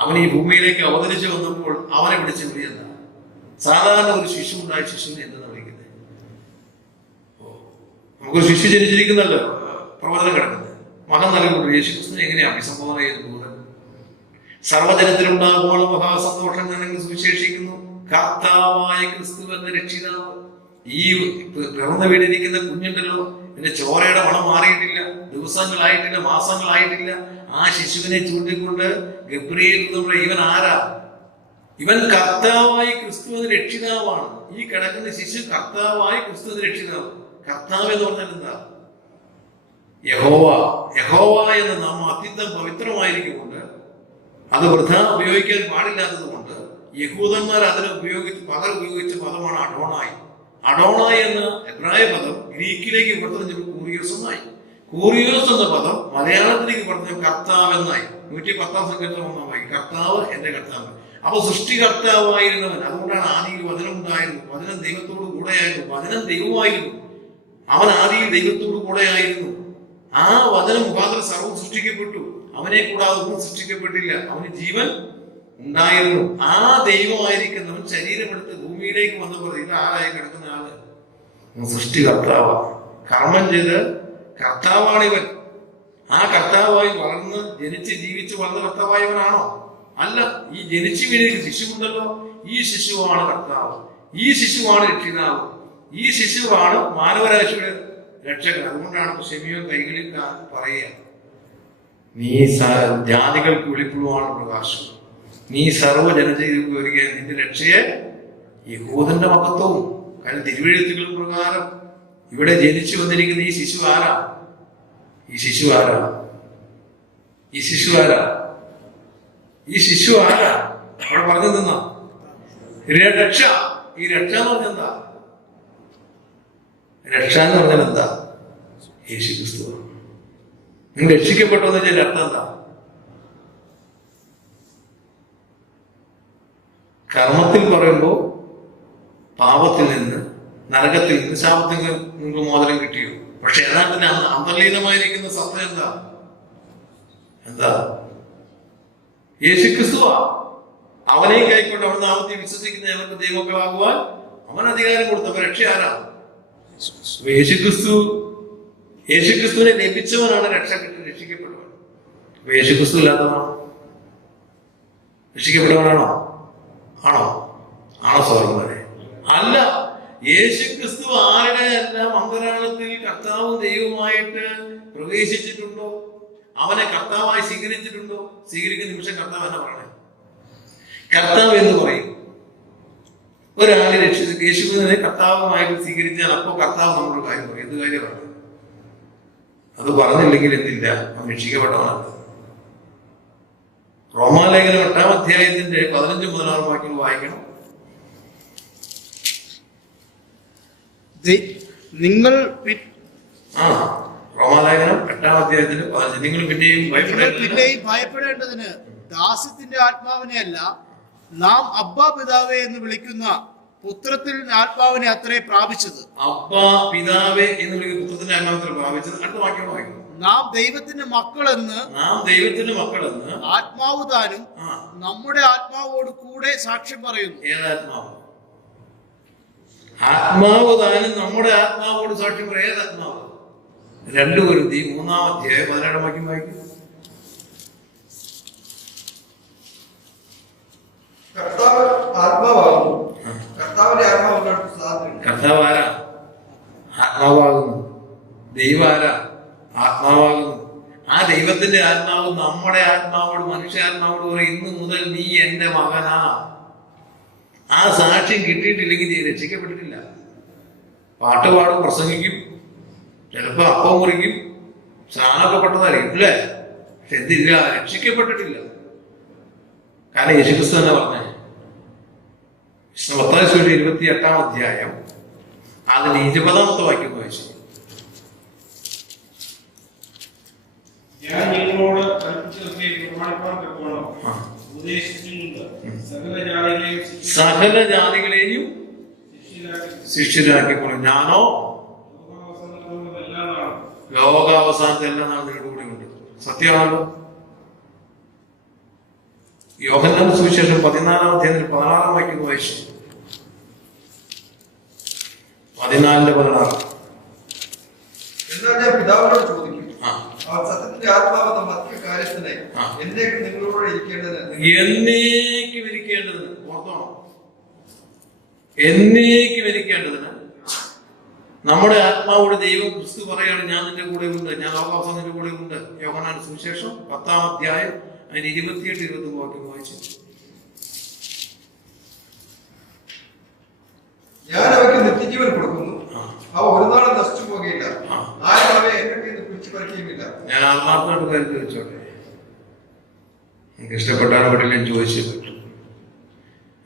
അവൻ ഈ ഭൂമിയിലേക്ക് അവതരിച്ചു വന്നപ്പോൾ അവനെ വിളിച്ച് വിളിയല്ല. സാധാരണ ഒരു ശിശു ഉണ്ടായ ശിശുവിനെ എന്തെന്ന് വിളിക്കുന്നത്? നമുക്കൊരു ശിശു ജനിച്ചിരിക്കുന്നല്ലോ പ്രവചനം കിടക്കുന്നത്. മകൻ നൽകുമ്പോൾ യേശുക്രിസ്തുവിനെ എങ്ങനെയാണ് അഭിസംബോധന ചെയ്തത്? സർവ്വജനത്തിലുണ്ടാകുമ്പോൾ മഹാസന്തോഷം നിങ്ങൾ സുവിശേഷിക്കുന്നു, കർത്താവായ ക്രിസ്തു എന്ന രക്ഷിതാവ്. ഈ പിറന്നു വീണിരിക്കുന്ന കുഞ്ഞുണ്ടല്ലോ, എന്റെ ചോരയുടെ മണം മാറിയിട്ടില്ല, ദിവസങ്ങളായിട്ടില്ല, മാസങ്ങളായിട്ടില്ല. ആ ശിശുവിനെ ചൂണ്ടിക്കൊണ്ട് ഗബ്രിയേൽ നമ്മുടെ ഇവൻ ആരാ? ഇവൻ കർത്താവായ ക്രിസ്തു എന്ന രക്ഷിതാവാണ്. ഈ കിടക്കുന്ന ശിശു കർത്താവായ ക്രിസ്തു എന്ന രക്ഷിതാവ്. കർത്താവ് എന്ന് പറഞ്ഞാൽ എന്താ? യഹോവ എന്ന നാമം അത്യന്തം പവിത്രമായിരിക്കുകൊണ്ട് അത് വൃഥ ഉപയോഗിക്കാൻ പാടില്ലാത്തത് കൊണ്ട് യഹൂദന്മാർ അതിന് പകരം ഉപയോഗിച്ച പദമാണ് അഡോണായി. അഡോണായി എന്ന എബ്രായ പദം ഗ്രീക്കിലേക്ക് പെടുത്തുന്ന കൂറിയോസ് എന്നായി. കൂറിയോസ് എന്ന പദം മലയാളത്തിലേക്ക് പെടുത്തുന്ന കർത്താവ് എന്നായി. 110-ാം സംഘത്തിൽ ഒന്നായി കർത്താവ് എന്റെ കർത്താവ്. അപ്പൊ സൃഷ്ടികർത്താവായിരുന്നവൻ. അതുകൊണ്ടാണ് ആദിയിൽ വചനം ഉണ്ടായിരുന്നു, വചനം ദൈവത്തോട് കൂടെയായിരുന്നു, വചനം ദൈവമായിരുന്നു. അവൻ ആദിയിൽ ദൈവത്തോട് കൂടെയായിരുന്നു. ആ വചന മുഖാന്തരം സർവ്വം സൃഷ്ടിക്കപ്പെട്ടു. അവനെ കൂടാതെ ഒന്നും സൃഷ്ടിക്കപ്പെട്ടില്ല. അവന് ജീവൻ ഉണ്ടായിരുന്നു. ആ ദൈവമായിരിക്കുന്നവൻ ശരീരമെടുത്ത് ഭൂമിയിലേക്ക് വന്നപ്പോൾ ഇത് ആരായി കിടക്കുന്ന ആള്? സൃഷ്ടികർത്താവാണ്. കർമ്മം ചെയ്ത് കർത്താവാണ് ഇവൻ. ആ കർത്താവായി വളർന്ന് ജനിച്ച് ജീവിച്ച് വളർന്ന കർത്താവായവനാണോ? അല്ല. ഈ ജനിച്ചു വീണിരിക്കുന്ന ശിശുവുണ്ടല്ലോ, ഈ ശിശുവാണ് കർത്താവ്. ഈ ശിശുവാണ് രക്ഷിതാവ്. ഈ ശിശുവാണ് മാനവരാശിയുടെ രക്ഷകൻ. അതുകൊണ്ടാണ് ഷെമിയോൻ കൈകളിൽ പറയുക, നീ ജാതികൾക്ക് വെളിപ്പെടുവാണ് പ്രകാശം, നീ സർവ്വജനതയിലേക്ക് വരിക, നിന്റെ രക്ഷയെ യഹൂദന്റെ മഹത്വവും. കാരണം തിരുവെഴുത്തുകൾ പ്രകാരം ഇവിടെ ജനിച്ചു വന്നിരിക്കുന്ന ഈ ശിശു ആരാ? ഈ ശിശു ആരാ? ഈ ശിശു ആരാ? ഈ ശിശു ആരാ? അവിടെ പറഞ്ഞു തന്ന രക്ഷ. ഈ രക്ഷ എന്ന് പറഞ്ഞെന്താ? രക്ഷ എന്ന് പറഞ്ഞാൽ എന്താ? യേശു ക്രിസ്തു. നിങ്ങൾ രക്ഷിക്കപ്പെട്ടെന്ന് വെച്ചാൽ അർത്ഥം എന്താ? കർമ്മത്തിൽ പറയുമ്പോ പാപത്തിൽ നിന്ന്, നരകത്തിൽ നിന്ന്, ശാപത്തിൽ നിന്ന് നിങ്ങൾക്ക് മോചനം കിട്ടിയോ? പക്ഷെ യഥാർത്ഥത്തിൽ അന്തർലീനമായിരിക്കുന്ന സത്യം എന്താ? എന്താ? യേശു ക്രിസ്തുവാ. അവനെ കൈക്കൊണ്ട് അവൻ നാമത്തിൽ വിശ്വസിക്കുന്ന ഞങ്ങൾക്ക് ദൈവമക്കളാകുവാൻ അവൻ അധികാരം കൊടുത്തവ. രക്ഷ ആരാ? യേശുക്രിസ്തുവിനെ ലഭിച്ചവനാണ് രക്ഷിക്കപ്പെട്ടവൻ. യേശുക്രിസ്തു ഇല്ലാത്തവനാണോ? രക്ഷിക്കപ്പെട്ടവനാണോ? ആണോ? സഹോദരന്മാരെ, അല്ല. യേശുക്രിസ്തു ആരുടെ എല്ലാം അന്തരാളത്തിൽ കർത്താവും ദൈവവുമായിട്ട് പ്രവേശിച്ചിട്ടുണ്ടോ അവനെ കർത്താവായി സ്വീകരിച്ചിട്ടുണ്ടോ? സ്വീകരിക്കുന്ന നിമിഷം കർത്താവ് എന്നാ പറയണേ? കർത്താവ് എന്ന് പറയും. ഒരാളെ യേശുവിനെ കർത്താവുമായിട്ട് സ്വീകരിച്ചാൽ അപ്പോൾ കർത്താവ് നമ്മളൊരു കാര്യം പറയും. എന്ത് കാര്യമാണ്? അത് പറഞ്ഞില്ലെങ്കിൽ എന്തില്ല, അവൻ രക്ഷിക്കപ്പെട്ടവനാണ്. റോമാലേഖനം 8-ാം അധ്യായത്തിന്റെ 15-16 വാക്യങ്ങൾ വായിക്കണം. നിങ്ങൾ റോമാലേഖനം 8-ാം അധ്യായത്തിന്റെ 15. നിങ്ങൾ പിന്നെയും ഭയപ്പെടേണ്ടതിന് ദാസ്യത്തിന്റെ ആത്മാവിനെ അല്ല, നാം അബ്ബാ പിതാവേ എന്ന് വിളിക്കുന്ന പുത്രത്തിൽ ആത്മാവിനെ അത്രേ പ്രാപിച്ചത്. അബ്ബാ പിതാവേ എന്ന് വിളിക്കുന്ന പുത്രത്തിന്റെ ആത്മാവിനെ പ്രാപിച്ചത്. അടുത്ത വാക്യം വായിക്കണം. നാം ദൈവത്തിന്റെ മക്കളെന്ന് ആത്മാവ് താനും നമ്മുടെ ആത്മാവോട് കൂടെ സാക്ഷ്യം പറയുന്നു. ഏതാത്മാവ്? ആത്മാവ് താനും നമ്മുടെ ആത്മാവോട് സാക്ഷ്യം പറയും. ഏതാത്മാവ്? 2 കൊരിന്ത്യർ 3-ാം അധ്യായം 17-ാം വാക്യം വായിക്കും. കർത്താവ് ആത്മാവാകുന്നു, കർത്താവിന്റെ ആത്മാവ് സാധ്യത. കർത്താവ് ആരാ? ആത്മാവാകുന്നു. ദൈവം ആരാ? ആത്മാവാകുന്നു. ആ ദൈവത്തിന്റെ ആത്മാവ് നമ്മുടെ ആത്മാവോട്, മനുഷ്യാത്മാവോട് പറയും, ഇന്ന് മുതൽ നീ എന്റെ മകനാ. ആ സാക്ഷ്യം കിട്ടിയിട്ടില്ലെങ്കിൽ നീ രക്ഷിക്കപ്പെട്ടിട്ടില്ല. പാട്ട് പാടും, പ്രസംഗിക്കും, ചിലപ്പോ അപ്പം മുറിക്കും, സ്നാനമൊക്കെ പെട്ടതായിരിക്കും അല്ലേ? പക്ഷെ എന്തില്ല, രക്ഷിക്കപ്പെട്ടിട്ടില്ല. കാരണം യേശുക്രിസ്തു തന്നെ പറഞ്ഞേ, 28-ാം അധ്യായം അതിന് 20-ാമത്തെ വാക്യം വായിച്ചു. ഞാൻ നിങ്ങളോട് കൽപ്പിച്ചതൊക്കെ പ്രമാണിപ്പാൻ തക്കവണ്ണം ഉപദേശിച്ചിട്ടുണ്ട്. സകല ജാതികളെയും ശിഷ്യരാക്കിക്കൊള്ളും. ഞാനോ ലോകാവസാനത്തെ എല്ലാ നാളും നിങ്ങളുടെ കൂടെ ഉണ്ട്. സത്യമാണല്ലോ. യോഹന്നാൻ സുവിശേഷം 14-ാം അധ്യായത്തിൽ 16-ാം വാക്യം വായിച്ചു. 14:16. എന്നാൽ ഞാൻ പിതാവിനോട് ചോദിക്കും, അവൻ സത്യത്തിന്റെ ആത്മാവെന്ന മധ്യ കാര്യത്തിന് എന്നേക്ക് നിങ്ങളോട് ഇരിക്കേണ്ടതിന്. എന്നേക്കും ഇരിക്കേണ്ടതിന്. ഓർത്തോണം, എന്നേക്കും ഇരിക്കേണ്ടതിന് നമ്മുടെ ആത്മാവോട് ദൈവം ക്രിസ്തു പറയാണ്, ഞാൻ നിന്റെ കൂടെ ഉണ്ട്, ഞാൻ ലോകാവസാനം നിന്റെ കൂടെ ഉണ്ട്. യോഹന്നാൻ സുവിശേഷം 10-ാം അധ്യായം അതിന് 28-29 വാക്യം വായിച്ചു. ഞാൻ അവയ്ക്ക് നിത്യജീവൻ കൊടുക്കുന്നു, അവ ഒരു നാളും നശിച്ചു പോകുകയില്ല, ആരും അവയെ എന്റെ കയ്യിൽ നിന്ന് പിടിച്ചു പറിക്കുകയുമില്ല. ഞാൻ ആത്മാർത്ഥമായിട്ട് കാര്യം ചോദിച്ചോട്ടെ, എനിക്ക് ഇഷ്ടപ്പെട്ടാലും പെട്ടില്ലെങ്കിൽ ചോദിച്ചേ പറ്റും.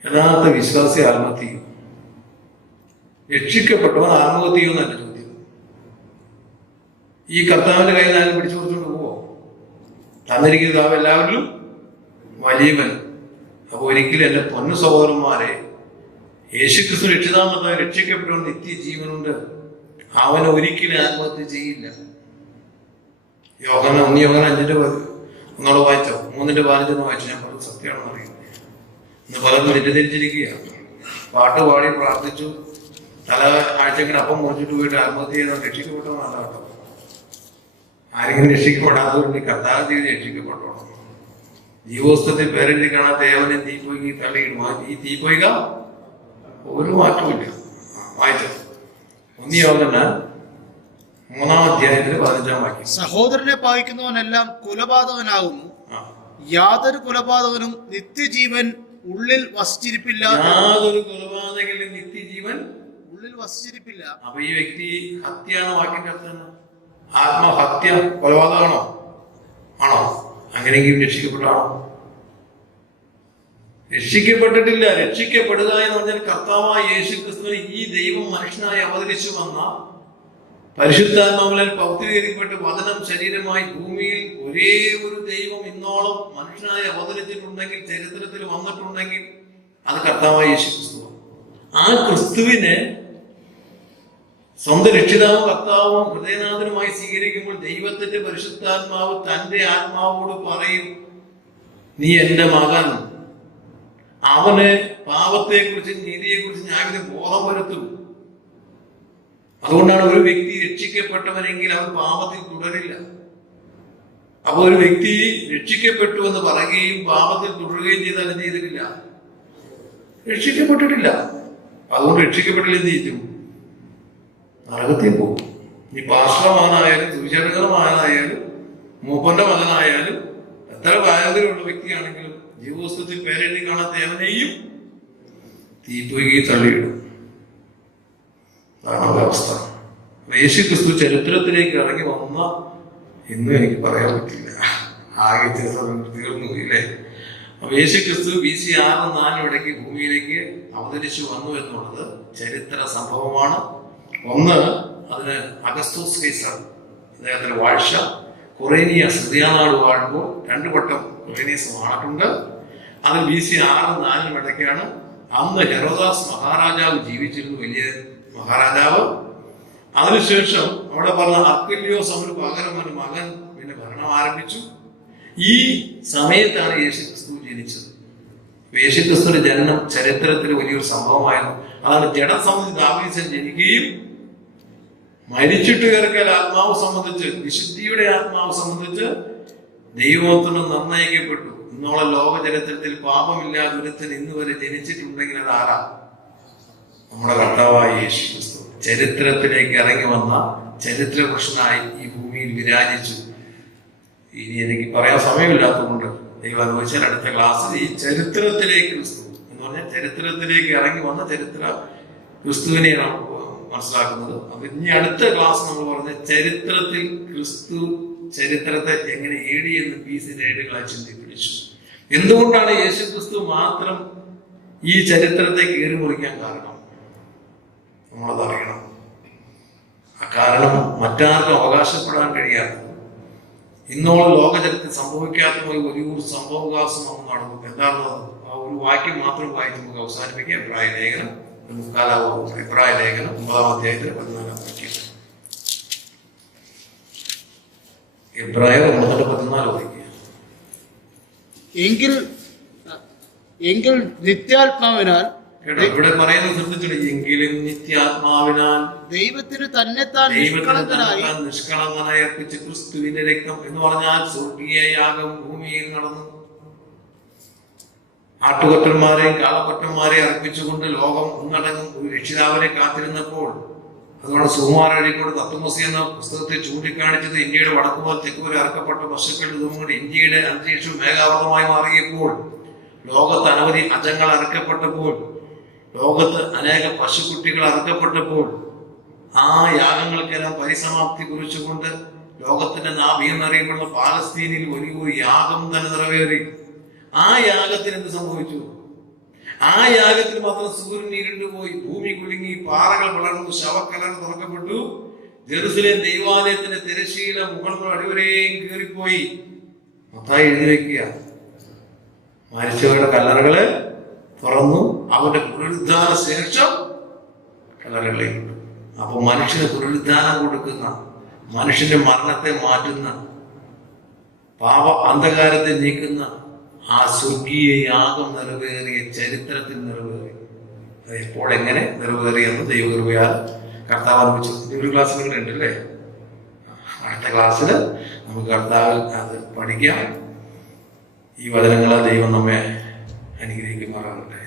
യഥാർത്ഥ വിശ്വാസി ആത്മഹത്യ ചെയ്യും. രക്ഷിക്കപ്പെട്ടവൻ ആത്മഹത്യ ചെയ്യുമെന്നല്ല ചോദ്യം. ഈ കർത്താവിന്റെ കയ്യിൽ നിന്ന് ആരും പിടിച്ചു കൊടുത്തോണ്ട് പോവോ? തന്നിരിക്കുന്ന എല്ലാവരിലും വലിയവൻ. അപ്പൊ ഒരിക്കലും എന്റെ പൊന്നു സഹോദരന്മാരെ, യേശുക്രിസ്തു രക്ഷിതാമത്തെ രക്ഷിക്കപ്പെട്ടവൻ നിത്യജീവനുണ്ട്. അവൻ ഒരിക്കലും ആത്മഹത്യ ചെയ്യില്ല. യോഹന്നാൻ 5:15 ഒന്നോടെ വായിച്ചോ, 3:15 വായിച്ചു. ഞാൻ പറഞ്ഞത് സത്യമാണെന്ന് അറിയുന്നത്. ഇന്ന് പലർക്കും തെറ്റിദ്ധരിച്ചിരിക്കുകയാണ്. പാട്ട് പാടി പ്രാർത്ഥിച്ചു, തല ആഴ്ചക്കിന് അപ്പം മുറിച്ചിട്ട് പോയിട്ട് ആത്മഹത്യ ചെയ്താൽ രക്ഷിക്കപ്പെട്ടവനാണ് കേട്ടോ. ആരെങ്കിലും രക്ഷിക്കപ്പെടാത്തവരുടെ കർത്താവ് ചെയ്ത് രക്ഷിക്കപ്പെട്ടോണം. ജീവോസ്തത്തിൽ പേരെഴുതി കാണാത്ത ഏവനെ തീപ്പൊയ്ക്ക് തള്ളിയിടും. ഈ തീപ്പൊയ്ക ഒരു മാറ്റമില്ല. വായിച്ചോ, 1 യോഹന്നാൻ 3-ാം അധ്യായത്തിൽ 15-ാം വാക്യം. സഹോദരനെ പായിക്കുന്നവനെല്ലാം കുലപാതകനാകുന്നു, യാതൊരു കുലപാതകനും നിത്യജീവൻ ഉള്ളിൽ വസിച്ചിരിപ്പില്ല. യാതൊരു കൊലപാതകനും നിത്യജീവൻ ഉള്ളിൽ വസിച്ചിരിപ്പില്ല. അപ്പൊ ഈ വ്യക്തി ഹത്യാണ് വാക്കിന്റെ അർത്ഥം. ആത്മഹത്യ കൊലപാതകമാണോ? ആണോ? അങ്ങനെയെങ്കിലും രക്ഷിക്കപ്പെട്ടാണോ? രക്ഷിക്കപ്പെട്ടിട്ടില്ല. രക്ഷിക്കപ്പെടുക എന്ന് പറഞ്ഞാൽ കർത്താവായ യേശുക്രിസ്തുവിന് ഈ ദൈവം മനുഷ്യനായി അവതരിച്ചു വന്ന പരിശുദ്ധാത്മാവിനാൽ പൗത്രീകരിക്കപ്പെട്ട് വചനം ശരീരമായി ഭൂമിയിൽ ഒരേ ഒരു ദൈവം ഇന്നോളം മനുഷ്യനായി അവതരിച്ചിട്ടുണ്ടെങ്കിൽ, ചരിത്രത്തിൽ വന്നിട്ടുണ്ടെങ്കിൽ അത് കർത്താവായ യേശുക്രിസ്തു. ആ ക്രിസ്തുവിനെ സ്വന്തം രക്ഷിതാവും കർത്താവും ഹൃദയനാഥനുമായി സ്വീകരിക്കുമ്പോൾ ദൈവത്തിന്റെ പരിശുദ്ധാത്മാവ് തന്റെ ആത്മാവോട് പറയും, നീ എന്റെ മകൻ. അവന് പാപത്തെക്കുറിച്ചും നീതിയെക്കുറിച്ചും ഞാൻ ബോധം വരുത്തും. അതുകൊണ്ടാണ് ഒരു വ്യക്തി രക്ഷിക്കപ്പെട്ടവനെങ്കിൽ അവൻ പാപത്തിൽ തുടരില്ല. അപ്പൊ ഒരു വ്യക്തി രക്ഷിക്കപ്പെട്ടു എന്ന് പറയുകയും പാപത്തിൽ തുടരുകയും ചെയ്താൽ എന്ത് ചെയ്തിട്ടില്ല? രക്ഷിക്കപ്പെട്ടിട്ടില്ല. അതുകൊണ്ട് രക്ഷിക്കപ്പെട്ടില്ല എന്ത് ചെയ്യും? നരകത്തിൽ പോകും. ഈ പാർശ്വമാനായാലും സുവിശേഷകരമാനായാലും മൂപ്പന്റെ മകനായാലും എത്ര പാരമ്പര്യമുള്ള വ്യക്തിയാണെങ്കിലും ജീവപുസ്തകത്തിൽ പേരെഴുതി കാണാത്ത ഏവനെയും തീപ്പൊയ്കി തള്ളിയിടും. അതാണ് അവസ്ഥ. യേശു ക്രിസ്തു ചരിത്രത്തിലേക്ക് ഇറങ്ങി വന്ന ഇന്നും എനിക്ക് പറയാൻ പറ്റില്ല, ആകെ ചില സമയം തീർന്നു പോയില്ലേ. അപ്പൊ യേശു ക്രിസ്തു BC 6-4 ഇടയ്ക്ക് ഭൂമിയിലേക്ക് അവതരിച്ചു വന്നു എന്നുള്ളത് ചരിത്ര സംഭവമാണ്. ഒന്ന്, അതിന് അഗസ്തോസ് കൈസർ അദ്ദേഹത്തിന്റെ വാഴ്ച കൊറേനിയ സിറിയാനാട് വാഴുമ്പോൾ 2 വട്ടം കൊറേനിയസ് വാണിട്ടുണ്ട്. അത് BC 6-4 ഇടയ്ക്കാണ്. അന്ന് ഹെറോദാസ് മഹാരാജാവ് ജീവിച്ചിരുന്നു, വലിയ മഹാരാജാവ്. അതിനുശേഷം അവിടെ പറഞ്ഞ അർക്കിലിയോസ് അവന് പകരം അവന് മകൻ പിന്നെ ഭരണം ആരംഭിച്ചു. ഈ സമയത്താണ് യേശുക്രിസ്തു ജനിച്ചത്. യേശുക്രിസ്തുവിന്റെ ജനനം ചരിത്രത്തിൽ വലിയൊരു സംഭവമായിരുന്നു. അതാണ് ജഡം സംബന്ധിച്ച് ദാവീദ് ജനിക്കുകയും മരിച്ചിട്ട് കിടക്കൽ ആത്മാവ് സംബന്ധിച്ച്, വിശുദ്ധിയുടെ ആത്മാവ് സംബന്ധിച്ച് ദൈവത്തിന് നിർണയിക്കപ്പെട്ടു. ഇന്നോളം ലോക ചരിത്രത്തിൽ പാപമില്ലാതെ ഒരുത്തൻ ഇന്ന് വരെ ജനിച്ചിട്ടുണ്ടെങ്കിൽ അത് ആരാ? നമ്മുടെ കർത്താവായ യേശു ക്രിസ്തു ചരിത്രത്തിലേക്ക് ഇറങ്ങി വന്ന ചരിത്രപുരുഷനായി ഈ ഭൂമിയിൽ വിരാജിച്ചു. ഇനി എനിക്ക് പറയാൻ സമയമില്ലാത്തതുകൊണ്ട് ദൈവം അനുഭവിച്ചാൽ അടുത്ത ക്ലാസ്സിൽ ഈ ചരിത്രത്തിലേക്ക് ക്രിസ്തു എന്ന് പറഞ്ഞാൽ ചരിത്രത്തിലേക്ക് ഇറങ്ങി വന്ന ചരിത്ര ക്രിസ്തുവിനെയാണ് മനസ്സിലാക്കുന്നത്. അപ്പൊ ഇനി അടുത്ത ക്ലാസ് നമ്മൾ പറഞ്ഞ ചരിത്രത്തിൽ ക്രിസ്തു ചരിത്രത്തെ എങ്ങനെ AD എന്ന് BC രേഖകളായി ചിന്തിപ്പിടിച്ചു. എന്തുകൊണ്ടാണ് യേശു ക്രിസ്തു മാത്രം ഈ ചരിത്രത്തെ കീറി മുറിക്കാൻ കാരണം? നമ്മളത് അറിയണം. ആ കാരണം മറ്റാർക്കും അവകാശപ്പെടാൻ കഴിയാത്തത്, ഇന്നോളം ലോകചരിത്രത്തിൽ സംഭവിക്കാത്ത വലിയൊരു സംഭവവികാസം നമുക്ക് നടന്നു. എന്താണത്? ആ ഒരു വാക്യം മാത്രം വായിച്ച് നമുക്ക് അവസാനിപ്പിക്കാം. എബ്രായ ലേഖനം 9-ാം അധ്യായത്തിൽ 14 വാക്യം. എബ്രായർ 9:14 വായിക്കുക. എങ്കിൽ നിത്യാത്മാവിനാൽ, ഇവിടെ പറയുന്നത് ശ്രദ്ധിച്ചിട്ട്, എങ്കിലും നിത്യാത്മാവിനാൽ ദൈവത്തിന് തന്നെത്താൻ നിഷ്കളങ്കനായി അർപ്പിച്ച ക്രിസ്തുവിന്റെ രക്തം എന്ന് പറഞ്ഞാൽ സ്വർഗീയ യാഗം ഭൂമിയിൽ നടന്നു. ആട്ടുകൊറ്റന്മാരെയും കാളക്കൊറ്റന്മാരെയും അർപ്പിച്ചുകൊണ്ട് ലോകം ഒന്നടങ്കം ഒരു രക്ഷിതാവിനെ കാത്തിരുന്നപ്പോൾ, അതുകൊണ്ട് സുകുമാരഴിക്കോട് തത്വമസി എന്ന പുസ്തകത്തെ ചൂണ്ടിക്കാണിച്ചത് ഇന്ത്യയുടെ വടക്കുപോൽ തെക്കുവരെ അറക്കപ്പെട്ട പശുക്കളുടെ ഇതുകൊണ്ട് ഇന്ത്യയുടെ അന്തരീക്ഷം മേഘാവൃതമായി മാറിയപ്പോൾ, ലോകത്ത് അനവധി അജങ്ങൾ അറക്കപ്പെട്ടപ്പോൾ, ലോകത്ത് അനേക പശുക്കുട്ടികൾ അറക്കപ്പെട്ടപ്പോൾ, ആ യാഗങ്ങൾക്കെല്ലാം പരിസമാപ്തി കുറിച്ചുകൊണ്ട് ലോകത്തിന്റെ നാഭി എന്നറിയപ്പെടുന്ന പാലസ്തീനിൽ വലിയൊരു യാഗം തന്നെ നിറവേറി. ആ യാഗത്തിന് എന്ത് സംഭവിച്ചു? ആ യാഗത്തിൽ മാത്രം സൂര്യൻ ഇരുണ്ടുപോയി, ഭൂമി കുലുങ്ങി, പാറകൾ വളർന്നു, ശവക്കലർ തുറക്കപ്പെട്ടു, ജെറുസലേം ദൈവാലയത്തിന്റെ തിരശ്ശീല മുകൾ അടിവരെയും കീറിപ്പോയി. മത്തായി എഴുതി വെക്കുക, മരിച്ചവരുടെ കല്ലറകള് തുറന്നു, അവന്റെ പുനരുദ്ധാന ശേഷം കല്ലറകളിലുണ്ട്. അപ്പൊ മനുഷ്യന് പുനരുദ്ധാനം കൊടുക്കുന്ന, മനുഷ്യന്റെ മരണത്തെ മാറ്റുന്ന, പാപ അന്ധകാരത്തെ നീക്കുന്ന ആ സ്വർഗീയ യാഗം നിറവേറിയ ചരിത്രത്തിൽ നിറവേറി. അത് എപ്പോൾ എങ്ങനെ നിറവേറിയെന്ന് ദൈവകൃപയാൽ കർത്താവ് അനുഭവിച്ചു. ഒരു ക്ലാസ്സിൽ കൂടെ ഉണ്ടല്ലേ? അടുത്ത ക്ലാസ്സിൽ നമുക്ക് കർത്താവ് അത് പഠിക്കാം. ഈ വചനങ്ങളെ ദൈവം നമ്മെ അനുഗ്രഹിക്കുമാറാകട്ടെ.